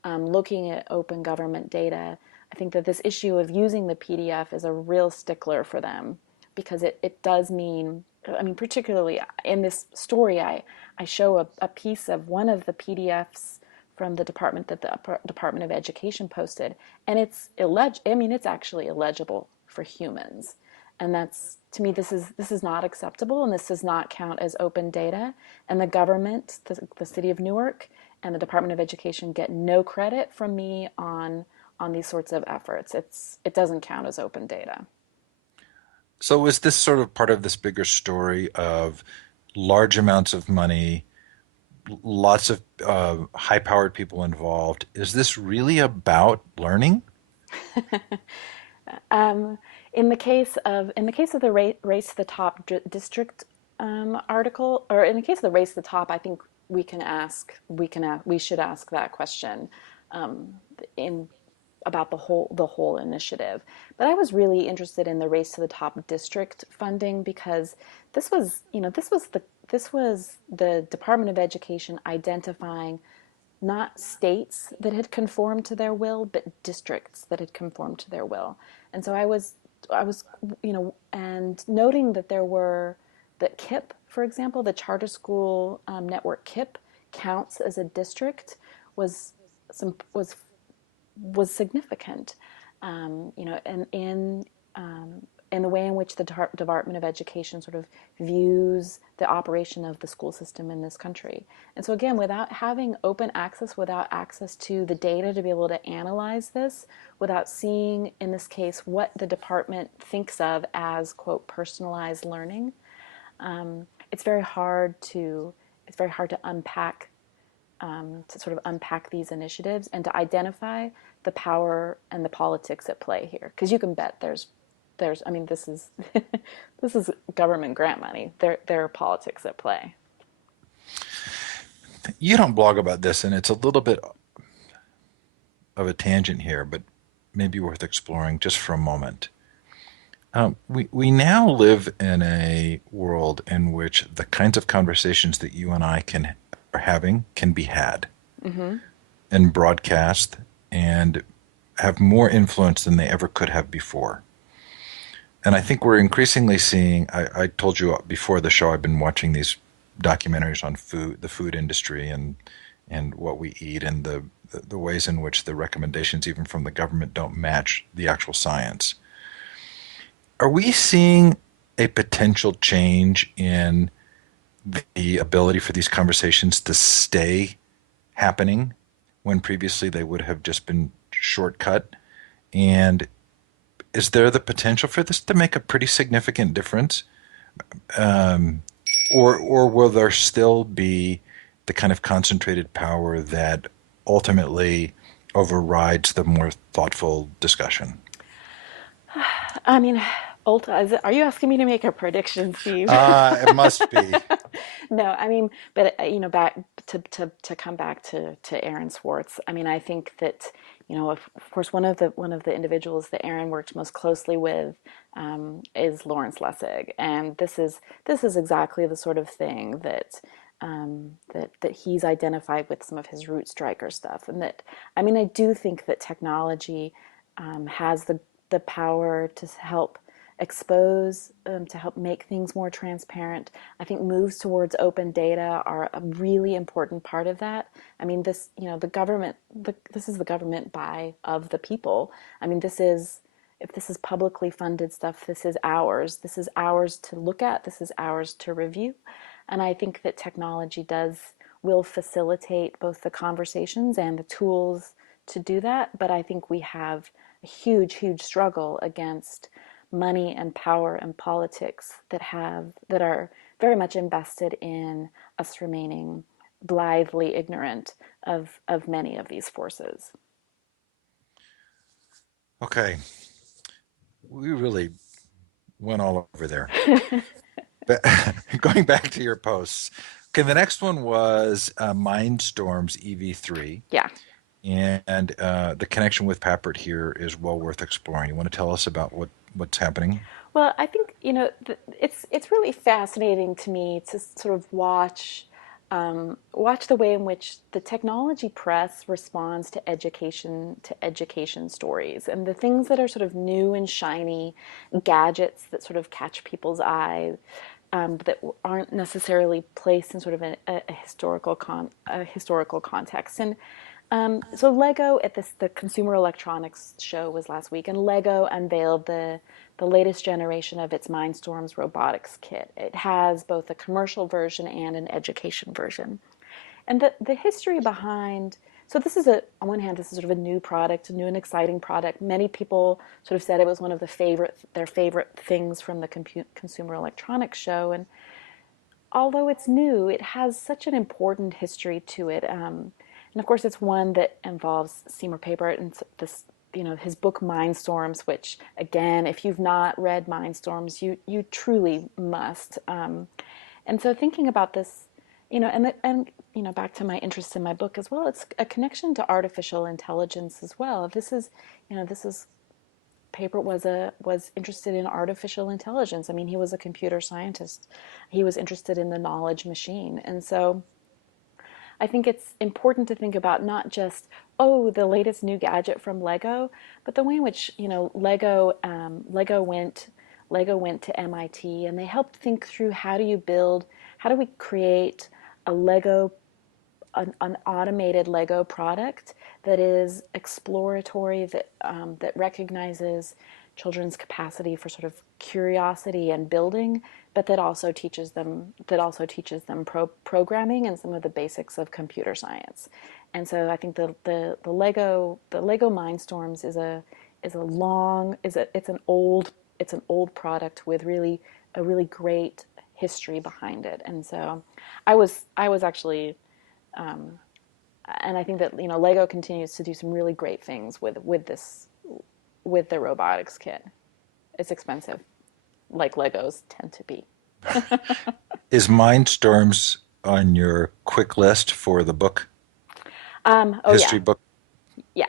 looking at open government data, I think that this issue of using the PDF is a real stickler for them because it does mean, I mean, particularly in this story, I show a piece of one of the PDFs from the department that the Department of Education posted, and I mean, it's actually illegible for humans. And that's, to me, this is not acceptable, and this does not count as open data. And the government, the city of Newark, and the Department of Education get no credit from me on these sorts of efforts. It doesn't count as open data. So is this sort of part of this bigger story of large amounts of money, lots of high-powered people involved? Is this really about learning? Um, in the case of the race to the top district article, or in the case of the race to the top, I think we should ask that question um, in about the whole initiative. But I was really interested in the race to the top district funding because this was the Department of Education identifying not states that had conformed to their will, but districts that had conformed to their will. And so I was, and noting that that KIP, for example, the charter school network KIP counts as a district was some was significant. And in the way in which the Department of Education sort of views the operation of the school system in this country. And so, again, without having open access, without access to the data to be able to analyze this, without seeing, in this case, what the department thinks of as, quote, personalized learning, it's very hard to unpack these initiatives and to identify the power and the politics at play here. Because you can bet I mean, this is this is government grant money. There are politics at play. You don't blog about this, and it's a little bit of a tangent here, but maybe worth exploring just for a moment. We now live in a world in which the kinds of conversations that you and I are having can be had Mm-hmm. and broadcast and have more influence than they ever could have before. And I think we're increasingly seeing, I told you before the show, I've been watching these documentaries on food, the food industry and what we eat and the ways in which the recommendations even from the government don't match the actual science. Are we seeing a potential change in the ability for these conversations to stay happening when previously they would have just been shortcut? And is there the potential for this to make a pretty significant difference? Um, or will there still be the kind of concentrated power that ultimately overrides the more thoughtful discussion? I mean, are you asking me to make a prediction, Steve? It must be. No, I mean, but back to come back to Aaron Swartz. I mean, I think that of course, one of the individuals that Aaron worked most closely with is Lawrence Lessig, and this is exactly the sort of thing that he's identified with some of his root striker stuff, and that I mean, I do think that technology has the power to help expose, to help make things more transparent. I think moves towards open data are a really important part of that. I mean, the government, this is the government of the people. I mean, if this is publicly funded stuff, this is ours. This is ours to look at. This is ours to review. And I think that technology will facilitate both the conversations and the tools to do that. But I think we have a huge, huge struggle against money and power and politics that are very much invested in us remaining blithely ignorant of many of these forces. Okay, we really went all over there. But going back to your posts. Okay, the next one was Mindstorms Ev3. Yeah. And the connection with Papert here is well worth exploring. You want to tell us about what's happening? Well, I think it's really fascinating to me to sort of watch the way in which the technology press responds to education stories and the things that are sort of new and shiny gadgets that sort of catch people's eye, that aren't necessarily placed in sort of a historical context. And so Lego at the Consumer Electronics show was last week, and Lego unveiled the latest generation of its Mindstorms robotics kit. It has both a commercial version and an education version. And the history behind, so this is on one hand, this is sort of a new product, a new and exciting product. Many people sort of said it was one of their favorite things from the Consumer Electronics show. And although it's new, it has such an important history to it. And of course, it's one that involves Seymour Papert and this, his book Mindstorms, which again, if you've not read Mindstorms, you truly must. And so thinking about this, back to my interest in my book as well, it's a connection to artificial intelligence as well. This is Papert was interested in artificial intelligence. I mean, he was a computer scientist. He was interested in the knowledge machine, and so I think it's important to think about not just, oh, the latest new gadget from Lego, but the way in which Lego went to MIT and they helped think through how do we create a Lego an automated Lego product that is exploratory, that recognizes children's capacity for sort of curiosity and building, but that also teaches them programming and some of the basics of computer science. And so I think the Lego Mindstorms it's an old product with a really great history behind it. And so I was actually, and I think that Lego continues to do some really great things with the robotics kit. It's expensive, like Legos tend to be. Is Mindstorms on your quick list for the book, Oh yeah, history book? yeah.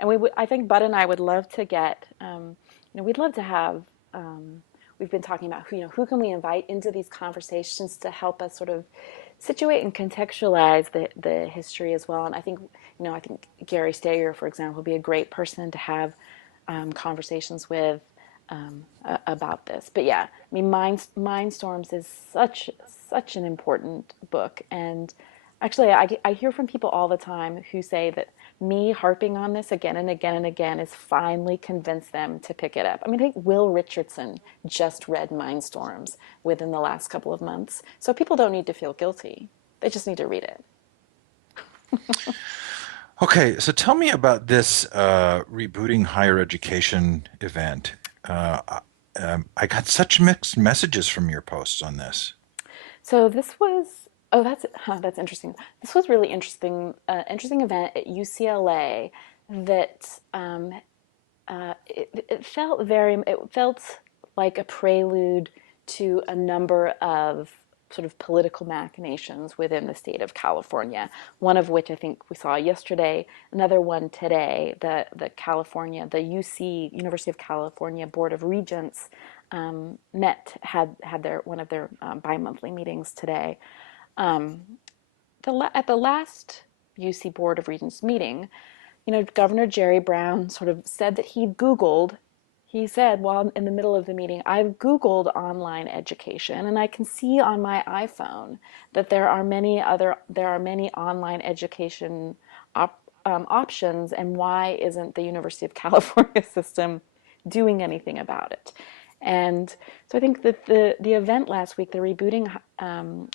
And I think Bud and I would love to we'd love to have. We've been talking about who can we invite into these conversations to help us sort of situate and contextualize the history as well. And I think Gary Steyer, for example, would be a great person to have conversations with about this. But yeah, I mean, Mindstorms is such an important book, and actually, I hear from people all the time who say that me harping on this again and again and again has finally convinced them to pick it up. I mean, I think Will Richardson just read Mindstorms within the last couple of months, so people don't need to feel guilty. They just need to read it. Okay, so tell me about this rebooting higher education event. I got such mixed messages from your posts on this. So this was that's interesting. This was really interesting. Interesting event at UCLA that it felt like a prelude to a number of sort of political machinations within the state of California. One of which I think we saw yesterday, another one today. The UC University of California Board of Regents had their one of their bi-monthly meetings today. Um, at the last UC Board of Regents meeting, Governor Jerry Brown sort of said that he said while in the middle of the meeting, I've Googled online education and I can see on my iPhone that there are many online education options, and why isn't the University of California system doing anything about it? And so I think that the event last week, the Rebooting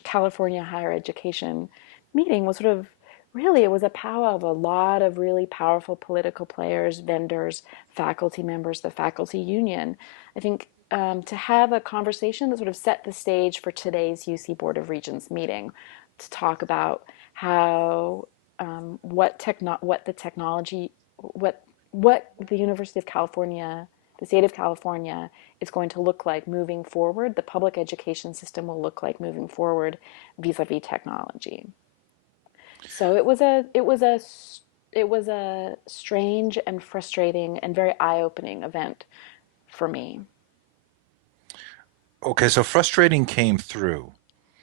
California Higher Education meeting, was sort of really, it was a powwow of a lot of really powerful political players, vendors, faculty members, the faculty union. I think to have a conversation that sort of set the stage for today's UC Board of Regents meeting to talk about how what the technology what the University of California, the state of California, is going to look like moving forward. The public education system will look like moving forward vis-a-vis technology. So it was a strange and frustrating and very eye-opening event for me. Okay, so frustrating came through,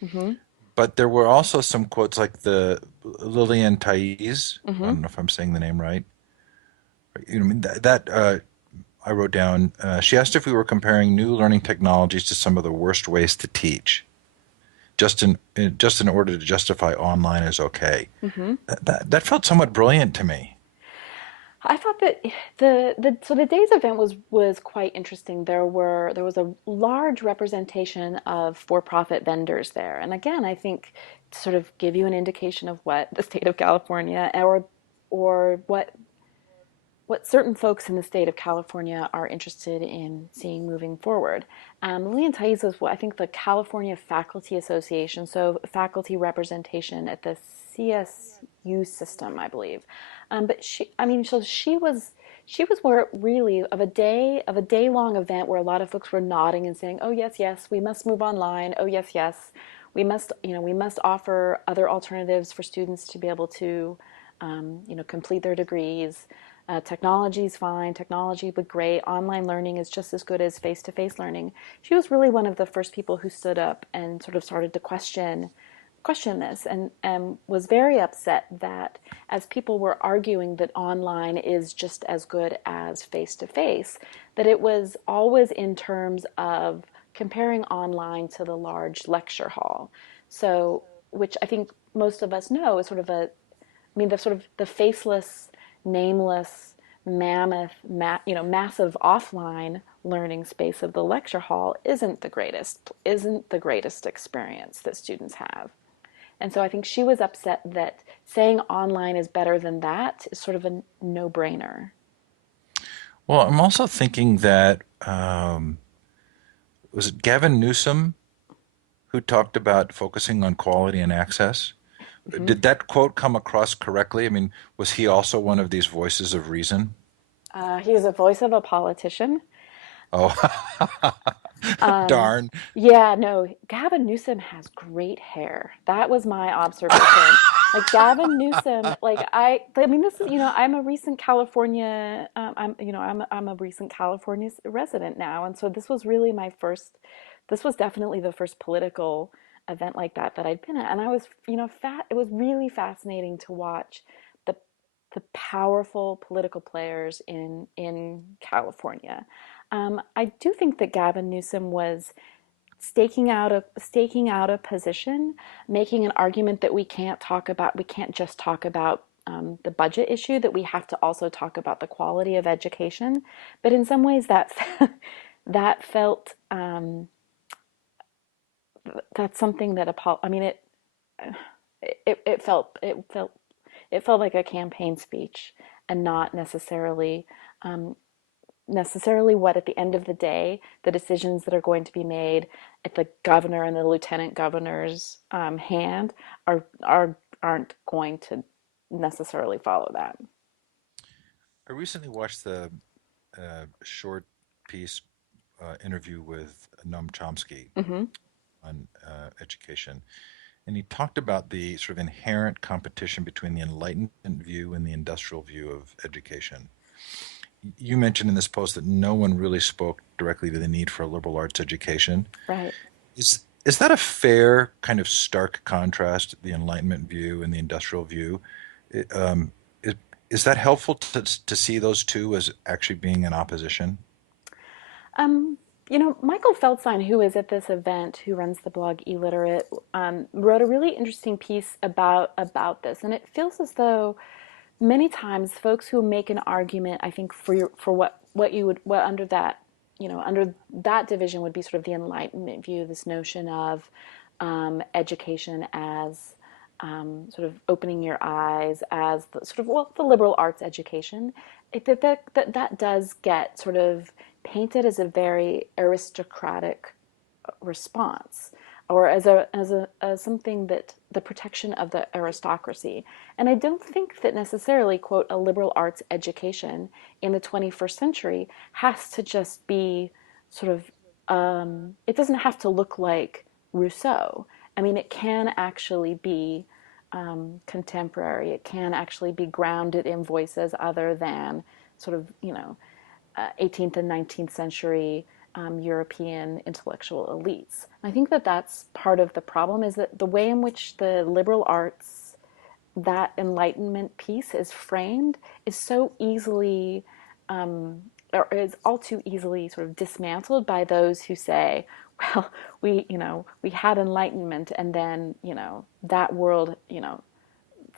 Hmm. but there were also some quotes like the Lillian Thais. I Hmm. don't know if I'm saying the name right. I mean I wrote down. She asked if we were comparing new learning technologies to some of the worst ways to teach, just in order to justify online is okay. Hmm. That felt somewhat brilliant to me. I thought that the day's event was quite interesting. There was a large representation of for-profit vendors there, and again, I think to sort of give you an indication of what the state of California or what certain folks in the state of California are interested in seeing moving forward. Lillian Thais is what I think the California Faculty Association, so faculty representation at the CSU system, I believe. But she was where really of a day long event where a lot of folks were nodding and saying, "Oh yes, yes, we must move online. Oh yes, yes, we must offer other alternatives for students to be able to complete their degrees. Technology is fine. Technology would great. Online learning is just as good as face-to-face learning." She was really one of the first people who stood up and sort of started to question this, and was very upset that as people were arguing that online is just as good as face-to-face, that it was always in terms of comparing online to the large lecture hall. So, which I think most of us know is sort of the sort of the faceless, nameless, massive offline learning space of the lecture hall isn't the greatest experience that students have. And so I think she was upset that saying online is better than that is sort of a no-brainer. Well, I'm also thinking that was it Gavin Newsom who talked about focusing on quality and access? Hmm. Did that quote come across correctly? I mean, was he also one of these voices of reason? He's a voice of a politician. Oh, Um, darn. yeah, no, Gavin Newsom has great hair. That was my observation. Like Gavin Newsom, I mean, this is, I'm a recent California, I'm a recent California resident now, and so this was definitely the first political event like that I'd been at, and I was, it was really fascinating to watch the the powerful political players in California. I do think that Gavin Newsom was staking out a position, making an argument that we can't just talk about the budget issue, that we have to also talk about the quality of education. But in some ways, that felt that's something that I mean it felt like a campaign speech and not um, necessarily what at the end of the day the decisions that are going to be made at the governor and the lieutenant governor's hand aren't going to necessarily follow that. I recently watched the short piece interview with Noam Chomsky Mm-hmm. on education, and he talked about the sort of inherent competition between the Enlightenment view and the industrial view of education. You mentioned in this post that no one really spoke directly to the need for a liberal arts education. Right. Is that a fair kind of stark contrast, the Enlightenment view and the industrial view? It, is, is that helpful to see those two as actually being in opposition? Um, Michael Feldstein, who is at this event, who runs the blog Illiterate, wrote a really interesting piece about this, and it feels as though many times folks who make an argument, I think for what you would what under that under that division would be sort of the Enlightenment view, this notion of education as sort of opening your eyes, as the sort of the liberal arts education, that does get sort of painted as a very aristocratic response, or as something that the protection of the aristocracy. And I don't think that necessarily, quote, a liberal arts education in the 21st century has to just be sort of it doesn't have to look like Rousseau. I mean, it can actually be contemporary. It can actually be grounded in voices other than sort of 18th and 19th century European intellectual elites. I think that that's part of the problem, is that the way in which the liberal arts, that Enlightenment piece is framed, is so easily, or is all too easily sort of dismantled by those who say, well, we had Enlightenment, and then, that world,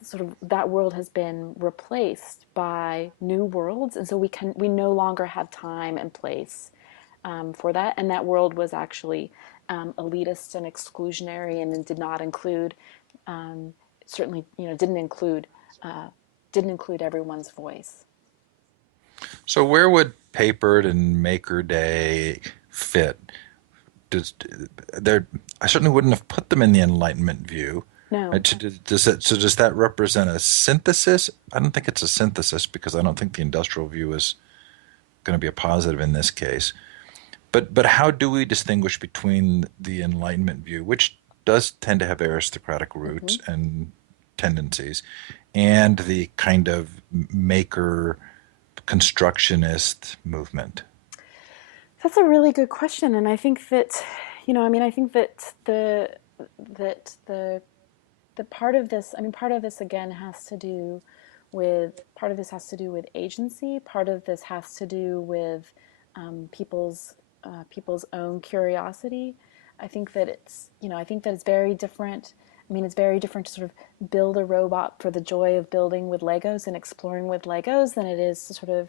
sort of that world has been replaced by new worlds, and so we no longer have time and place for that. And that world was actually elitist and exclusionary, and did not include, certainly, didn't include everyone's voice. So where would Papered and Maker Day fit? Does there? I certainly wouldn't have put them in the Enlightenment view. No. Does that represent a synthesis? I don't think it's a synthesis because I don't think the industrial view is going to be a positive in this case. But how do we distinguish between the Enlightenment view, which does tend to have aristocratic Mm-hmm. roots and tendencies, and the kind of maker constructionist movement? That's a really good question, and I think that, I think that that the part of this, part of this again has to do with agency. Part of this has to do with people's own curiosity. I think that it's very different. It's very different to sort of build a robot for the joy of building with Legos and exploring with Legos than it is to sort of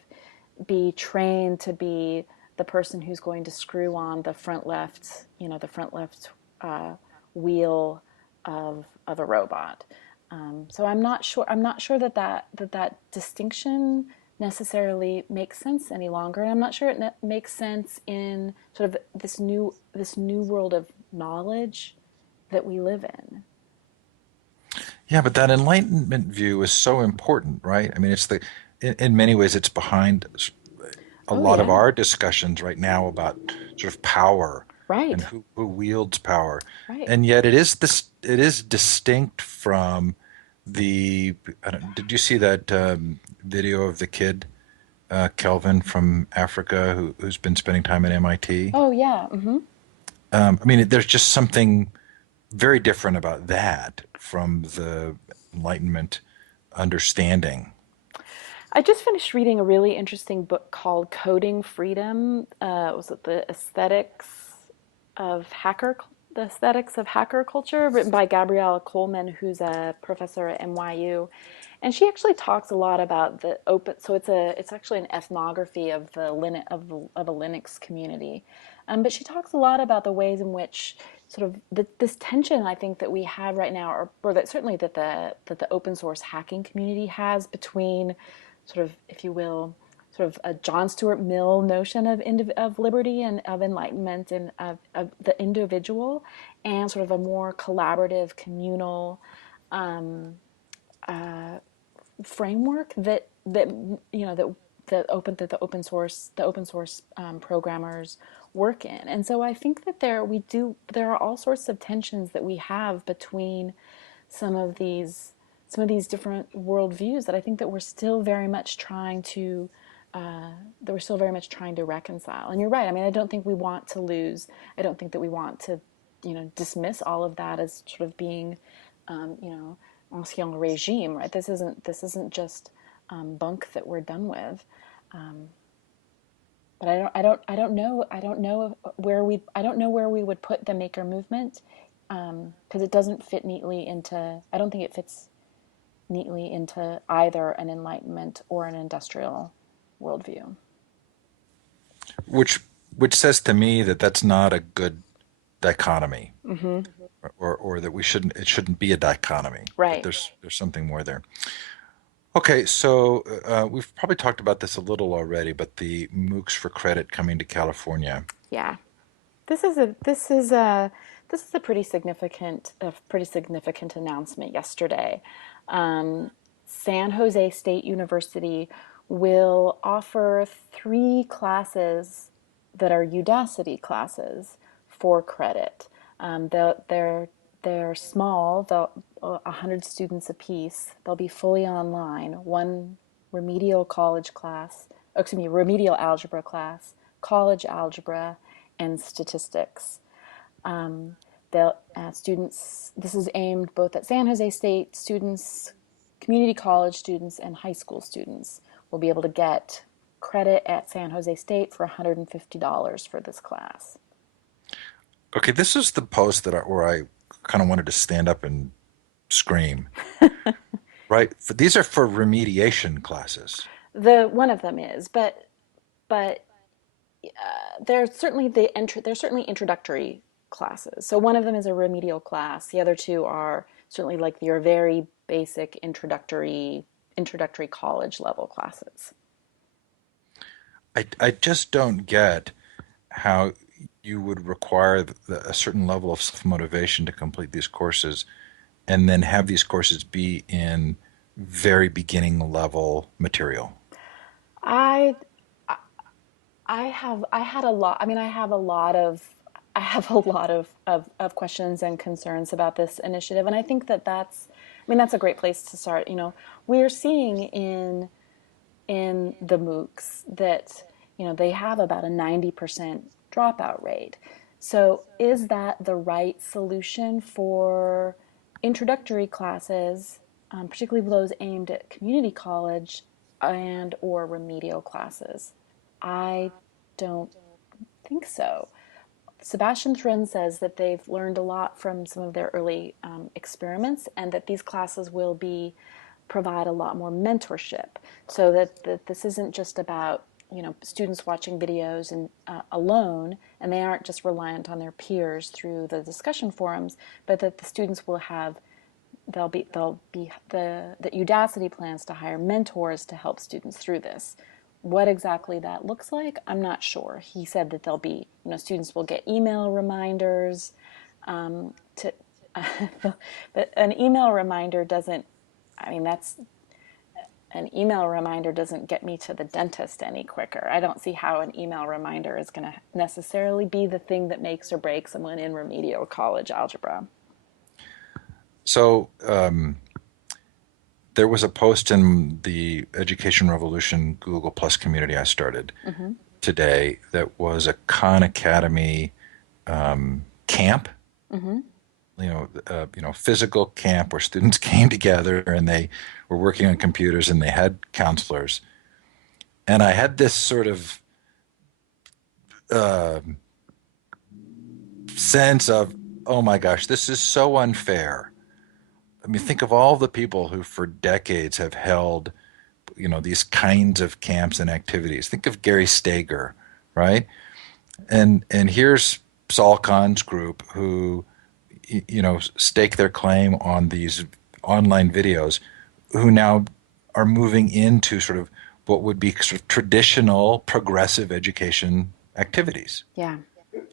be trained to be the person who's going to screw on the front left uh, wheel of a robot. So I'm not sure. that distinction necessarily makes sense any longer, and I'm not sure it makes sense in sort of this new world of knowledge that we live in. Yeah, but that Enlightenment view is so important, right? In many ways, it's behind a Oh lot of yeah, our discussions right now about sort of power and right, who wields power. right. And yet it is distinct from the, I don't, did you see that video of the kid, Kelvin from Africa, who's been spending time at MIT? Oh yeah. Mm-hmm. There's just something very different about that from the Enlightenment understanding. I just finished reading a really interesting book called Coding Freedom. Was it the aesthetics of hacker culture, written by Gabriella Coleman, who's a professor at NYU, and she actually talks a lot about the open. So it's actually an ethnography of the of a Linux community, but she talks a lot about the ways in which sort of this tension I think that we have right now, or that certainly that the open source hacking community has between sort of, if you will, sort of a John Stuart Mill notion of liberty and of enlightenment and of the individual, and sort of a more collaborative, communal framework that you know that the open source programmers work in. And so I think that there are all sorts of tensions that we have between some of these some of these different worldviews that I think that we're still very much trying to reconcile. And you're right. I mean, I don't think we want to lose. I don't think that we want to, dismiss all of that as sort of being, ancien regime. Right? This isn't just bunk that we're done with. But I don't know where we would put the maker movement, because it doesn't fit neatly into. I don't think it fits neatly into either an Enlightenment or an industrial worldview. which which says to me that that's not a good dichotomy, Mm-hmm. or that we shouldn't it shouldn't be a dichotomy, that Right. there's something more there. Okay, so we've probably talked about this a little already, but the Moocs for credit coming to California. Yeah. This is a pretty significant announcement yesterday. San Jose State University will offer 3 classes that are Udacity classes for credit. They're small. They'll 100 students apiece. They'll be fully online. One remedial college class, excuse me, remedial algebra class, college algebra, and statistics. Students. This is aimed both at San Jose State students, community college students, and high school students. Will be able to get credit at San Jose State for $150 for this class. Okay, this is the post where I kind of wanted to stand up and scream. Right? These are for remediation classes. The one of them is, but they're certainly introductory classes. So one of them is a remedial class. The other two are certainly like your very basic introductory college level classes. I just don't get how you would require a certain level of self-motivation to complete these courses and then have these courses be in very beginning level material. I I had a lot. I mean, I have a lot of questions and concerns about this initiative, and I think I mean, that's a great place to start. We're seeing in the Moocs that they have about a 90% dropout rate. So is that the right solution for introductory classes, particularly those aimed at community college and or remedial classes? I don't think so. Sebastian Thrun says that they've learned a lot from some of their early experiments, and that these classes will provide a lot more mentorship, so that this isn't just about students watching videos and alone, and they aren't just reliant on their peers through the discussion forums, but that the students will have they'll be the Udacity plans to hire mentors to help students through this. What exactly that looks like, I'm not sure. He said that there'll be, students will get email reminders to, but an email reminder doesn't, I mean, that's, an email reminder doesn't get me to the dentist any quicker. I don't see how an email reminder is going to necessarily be the thing that makes or breaks someone in remedial college algebra. So there was a post in the Education Revolution Google Plus community I started Mm-hmm. today that was a Khan Academy camp. Mm-hmm. physical camp where students came together and they were working on computers and they had counselors. And I had this sort of uh, sense of, oh my gosh, this is so unfair. I mean, think of all the people who for decades have held, these kinds of camps and activities. Think of Gary Steger, right? And here's Saul Khan's group who, stake their claim on these online videos, who now are moving into sort of what would be sort of traditional progressive education activities, Yeah.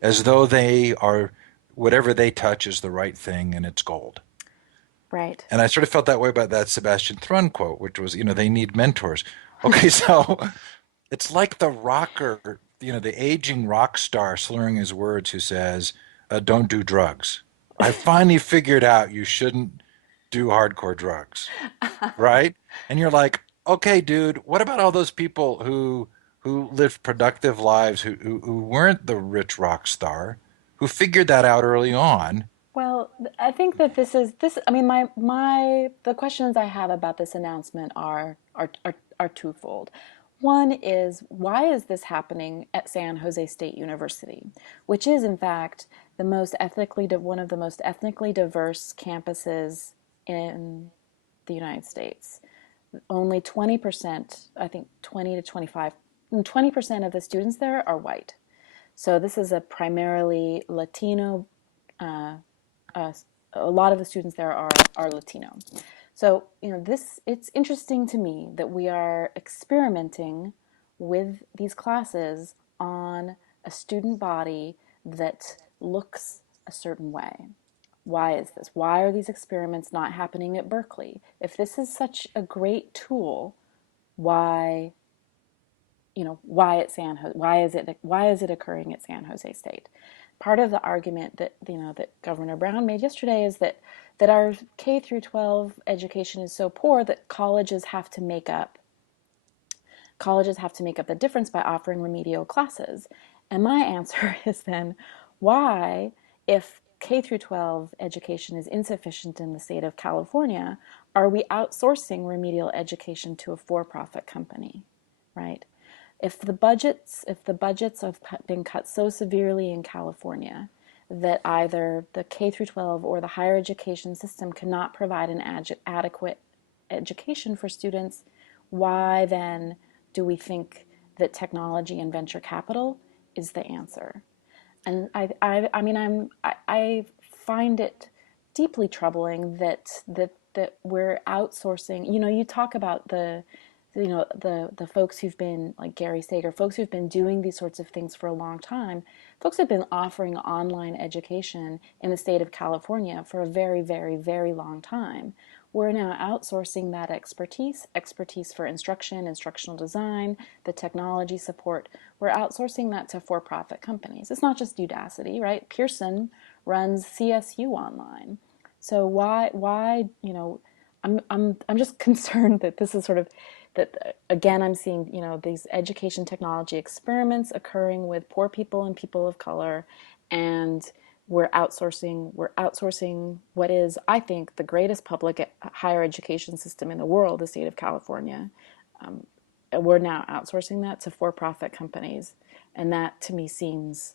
as though they are whatever they touch is the right thing and it's gold. Right. And I sort of felt that way about that Sebastian Thrun quote, which was, they need mentors. Okay, so it's like the rocker, the aging rock star slurring his words who says, don't do drugs. I finally figured out you shouldn't do hardcore drugs, right? And you're like, okay, dude, what about all those people who lived productive lives, who weren't the rich rock star, who figured that out early on? Well, I think that this is this. I mean, my the questions I have about this announcement are twofold. One is, why is this happening at San Jose State University, which is in fact one of the most ethnically diverse campuses in the United States. Only 20%, I think 20 to 25, 20% of the students there are white. So this is a primarily Latino uh, a lot of the students there are Latino. So, it's interesting to me that we are experimenting with these classes on a student body that looks a certain way. Why is this? Why are these experiments not happening at Berkeley? If this is such a great tool, why, why at why is it occurring at San Jose State? Part of the argument that Governor Brown made yesterday is that our K through 12 education is so poor that colleges have to make up the difference by offering remedial classes. And my answer is then, why, if K through 12 education is insufficient in the state of California, are we outsourcing remedial education to a for-profit company, right? If the budgets have been cut so severely in California that either the K through 12 or the higher education system cannot provide an adequate education for students, why then do we think that technology and venture capital is the answer? And I mean, I find it deeply troubling that we're outsourcing. You talk about the folks who've been like Gary Sager, folks who've been doing these sorts of things for a long time, folks who've been offering online education in the state of California for a very, very, very long time. We're now outsourcing that expertise for instruction, instructional design, the technology support. We're outsourcing that to for-profit companies. It's not just Udacity, right? Pearson runs CSU online. So I'm just concerned that this is sort of that again I'm seeing these education technology experiments occurring with poor people and people of color, and we're outsourcing what is, I think, the greatest public higher education system in the world, the state of California. We're now outsourcing that to for-profit companies, and that to me seems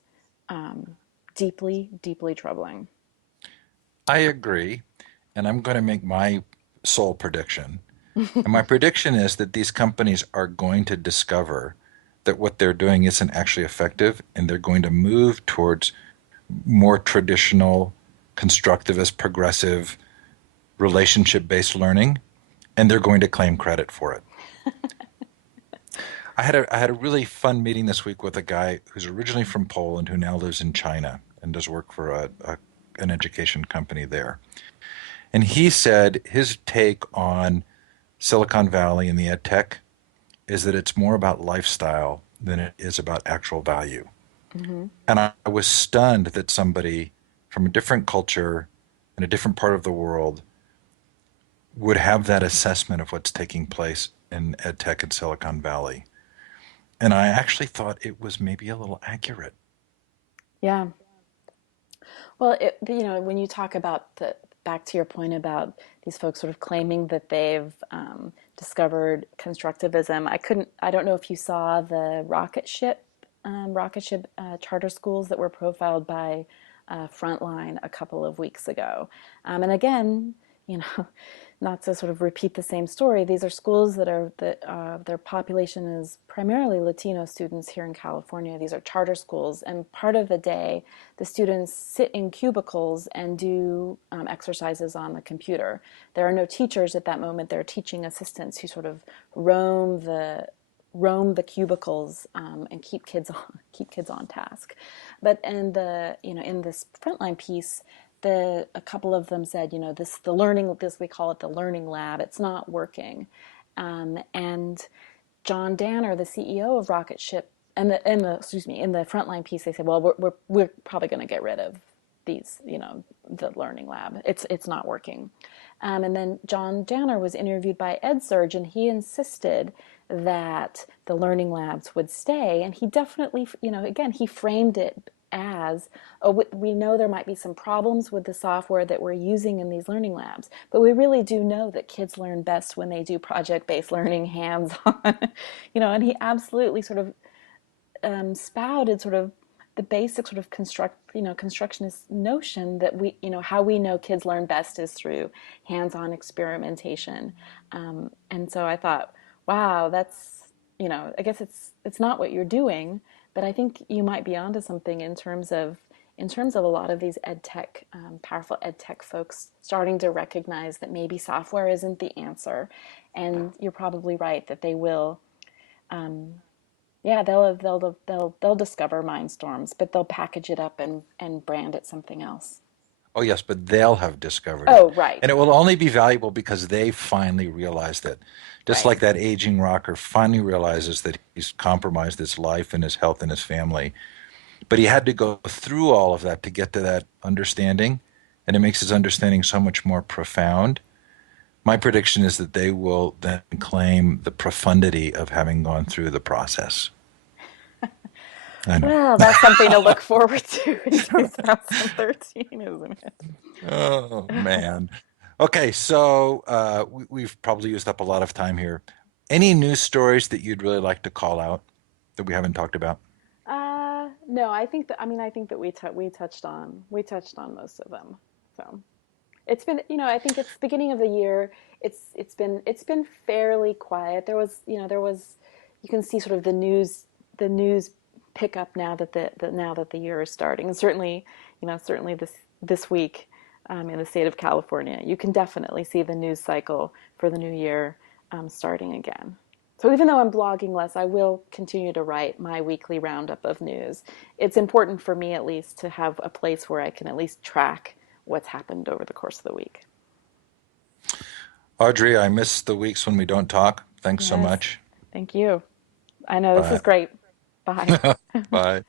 deeply, deeply troubling. I agree, and I'm going to make my sole prediction. And my prediction is that these companies are going to discover that what they're doing isn't actually effective, and they're going to move towards more traditional, constructivist, progressive, relationship-based learning, and they're going to claim credit for it. I had a really fun meeting this week with a guy who's originally from Poland who now lives in China and does work for an education company there. And he said his take on Silicon Valley and the ed tech is that it's more about lifestyle than it is about actual value. Mm-hmm. And I was stunned that somebody from a different culture in a different part of the world would have that assessment of what's taking place in ed tech in Silicon Valley. And I actually thought it was maybe a little accurate. Yeah. Well, when you talk about back to your point about these folks sort of claiming that they've discovered constructivism, I don't know if you saw the rocket ship charter schools that were profiled by Frontline a couple of weeks ago. And again, you know, not to sort of repeat the same story, these are schools that their population is primarily Latino students here in California. These are charter schools, and part of the day, the students sit in cubicles and do exercises on the computer. There are no teachers at that moment. There are teaching assistants who sort of roam the cubicles and keep kids on task. But in this frontline piece, a couple of them said, this we call it the learning lab. It's not working, and John Danner, the CEO of Rocket Ship, in the frontline piece, they said, well, we're probably going to get rid of these, the learning lab. It's not working. And then John Danner was interviewed by EdSurge, and he insisted that the learning labs would stay. And he definitely, again, he framed it as, oh, we know there might be some problems with the software that we're using in these learning labs, but we really do know that kids learn best when they do project-based learning hands-on. And he absolutely sort of spouted sort of the basic sort of constructionist notion that how we know kids learn best is through hands-on experimentation. And so I thought, wow, that's, I guess it's not what you're doing, but I think you might be onto something in terms of a lot of these ed tech, powerful ed tech folks starting to recognize that maybe software isn't the answer. And you're probably right that they will, yeah, they'll discover Mindstorms, but they'll package it up and brand it something else. Oh, yes, but they'll have discovered it. Oh, right, And it will only be valuable because they finally realized it. Just right. like that aging rocker finally realizes that he's compromised his life and his health and his family. But he had to go through all of that to get to that understanding. And it makes his understanding so much more profound. My prediction is that they will then claim the profundity of having gone through the process. I know. Well, that's something to look forward to in 2013, isn't it? Oh, man. Okay, so we've probably used up a lot of time here. Any news stories that you'd really like to call out that we haven't talked about? No, I think that we touched on most of them. So it's been, I think it's beginning of the year. It's been fairly quiet. You can see sort of the news pick up now that the year is starting, and certainly this week, in the state of California, you can definitely see the news cycle for the new year starting again. So even though I'm blogging less, I will continue to write my weekly roundup of news. It's important for me, at least, to have a place where I can at least track what's happened over the course of the week. Audrey, I miss the weeks when we don't talk. Thanks so Yes, much. thank you. I know this is Bye. great. Bye. Bye.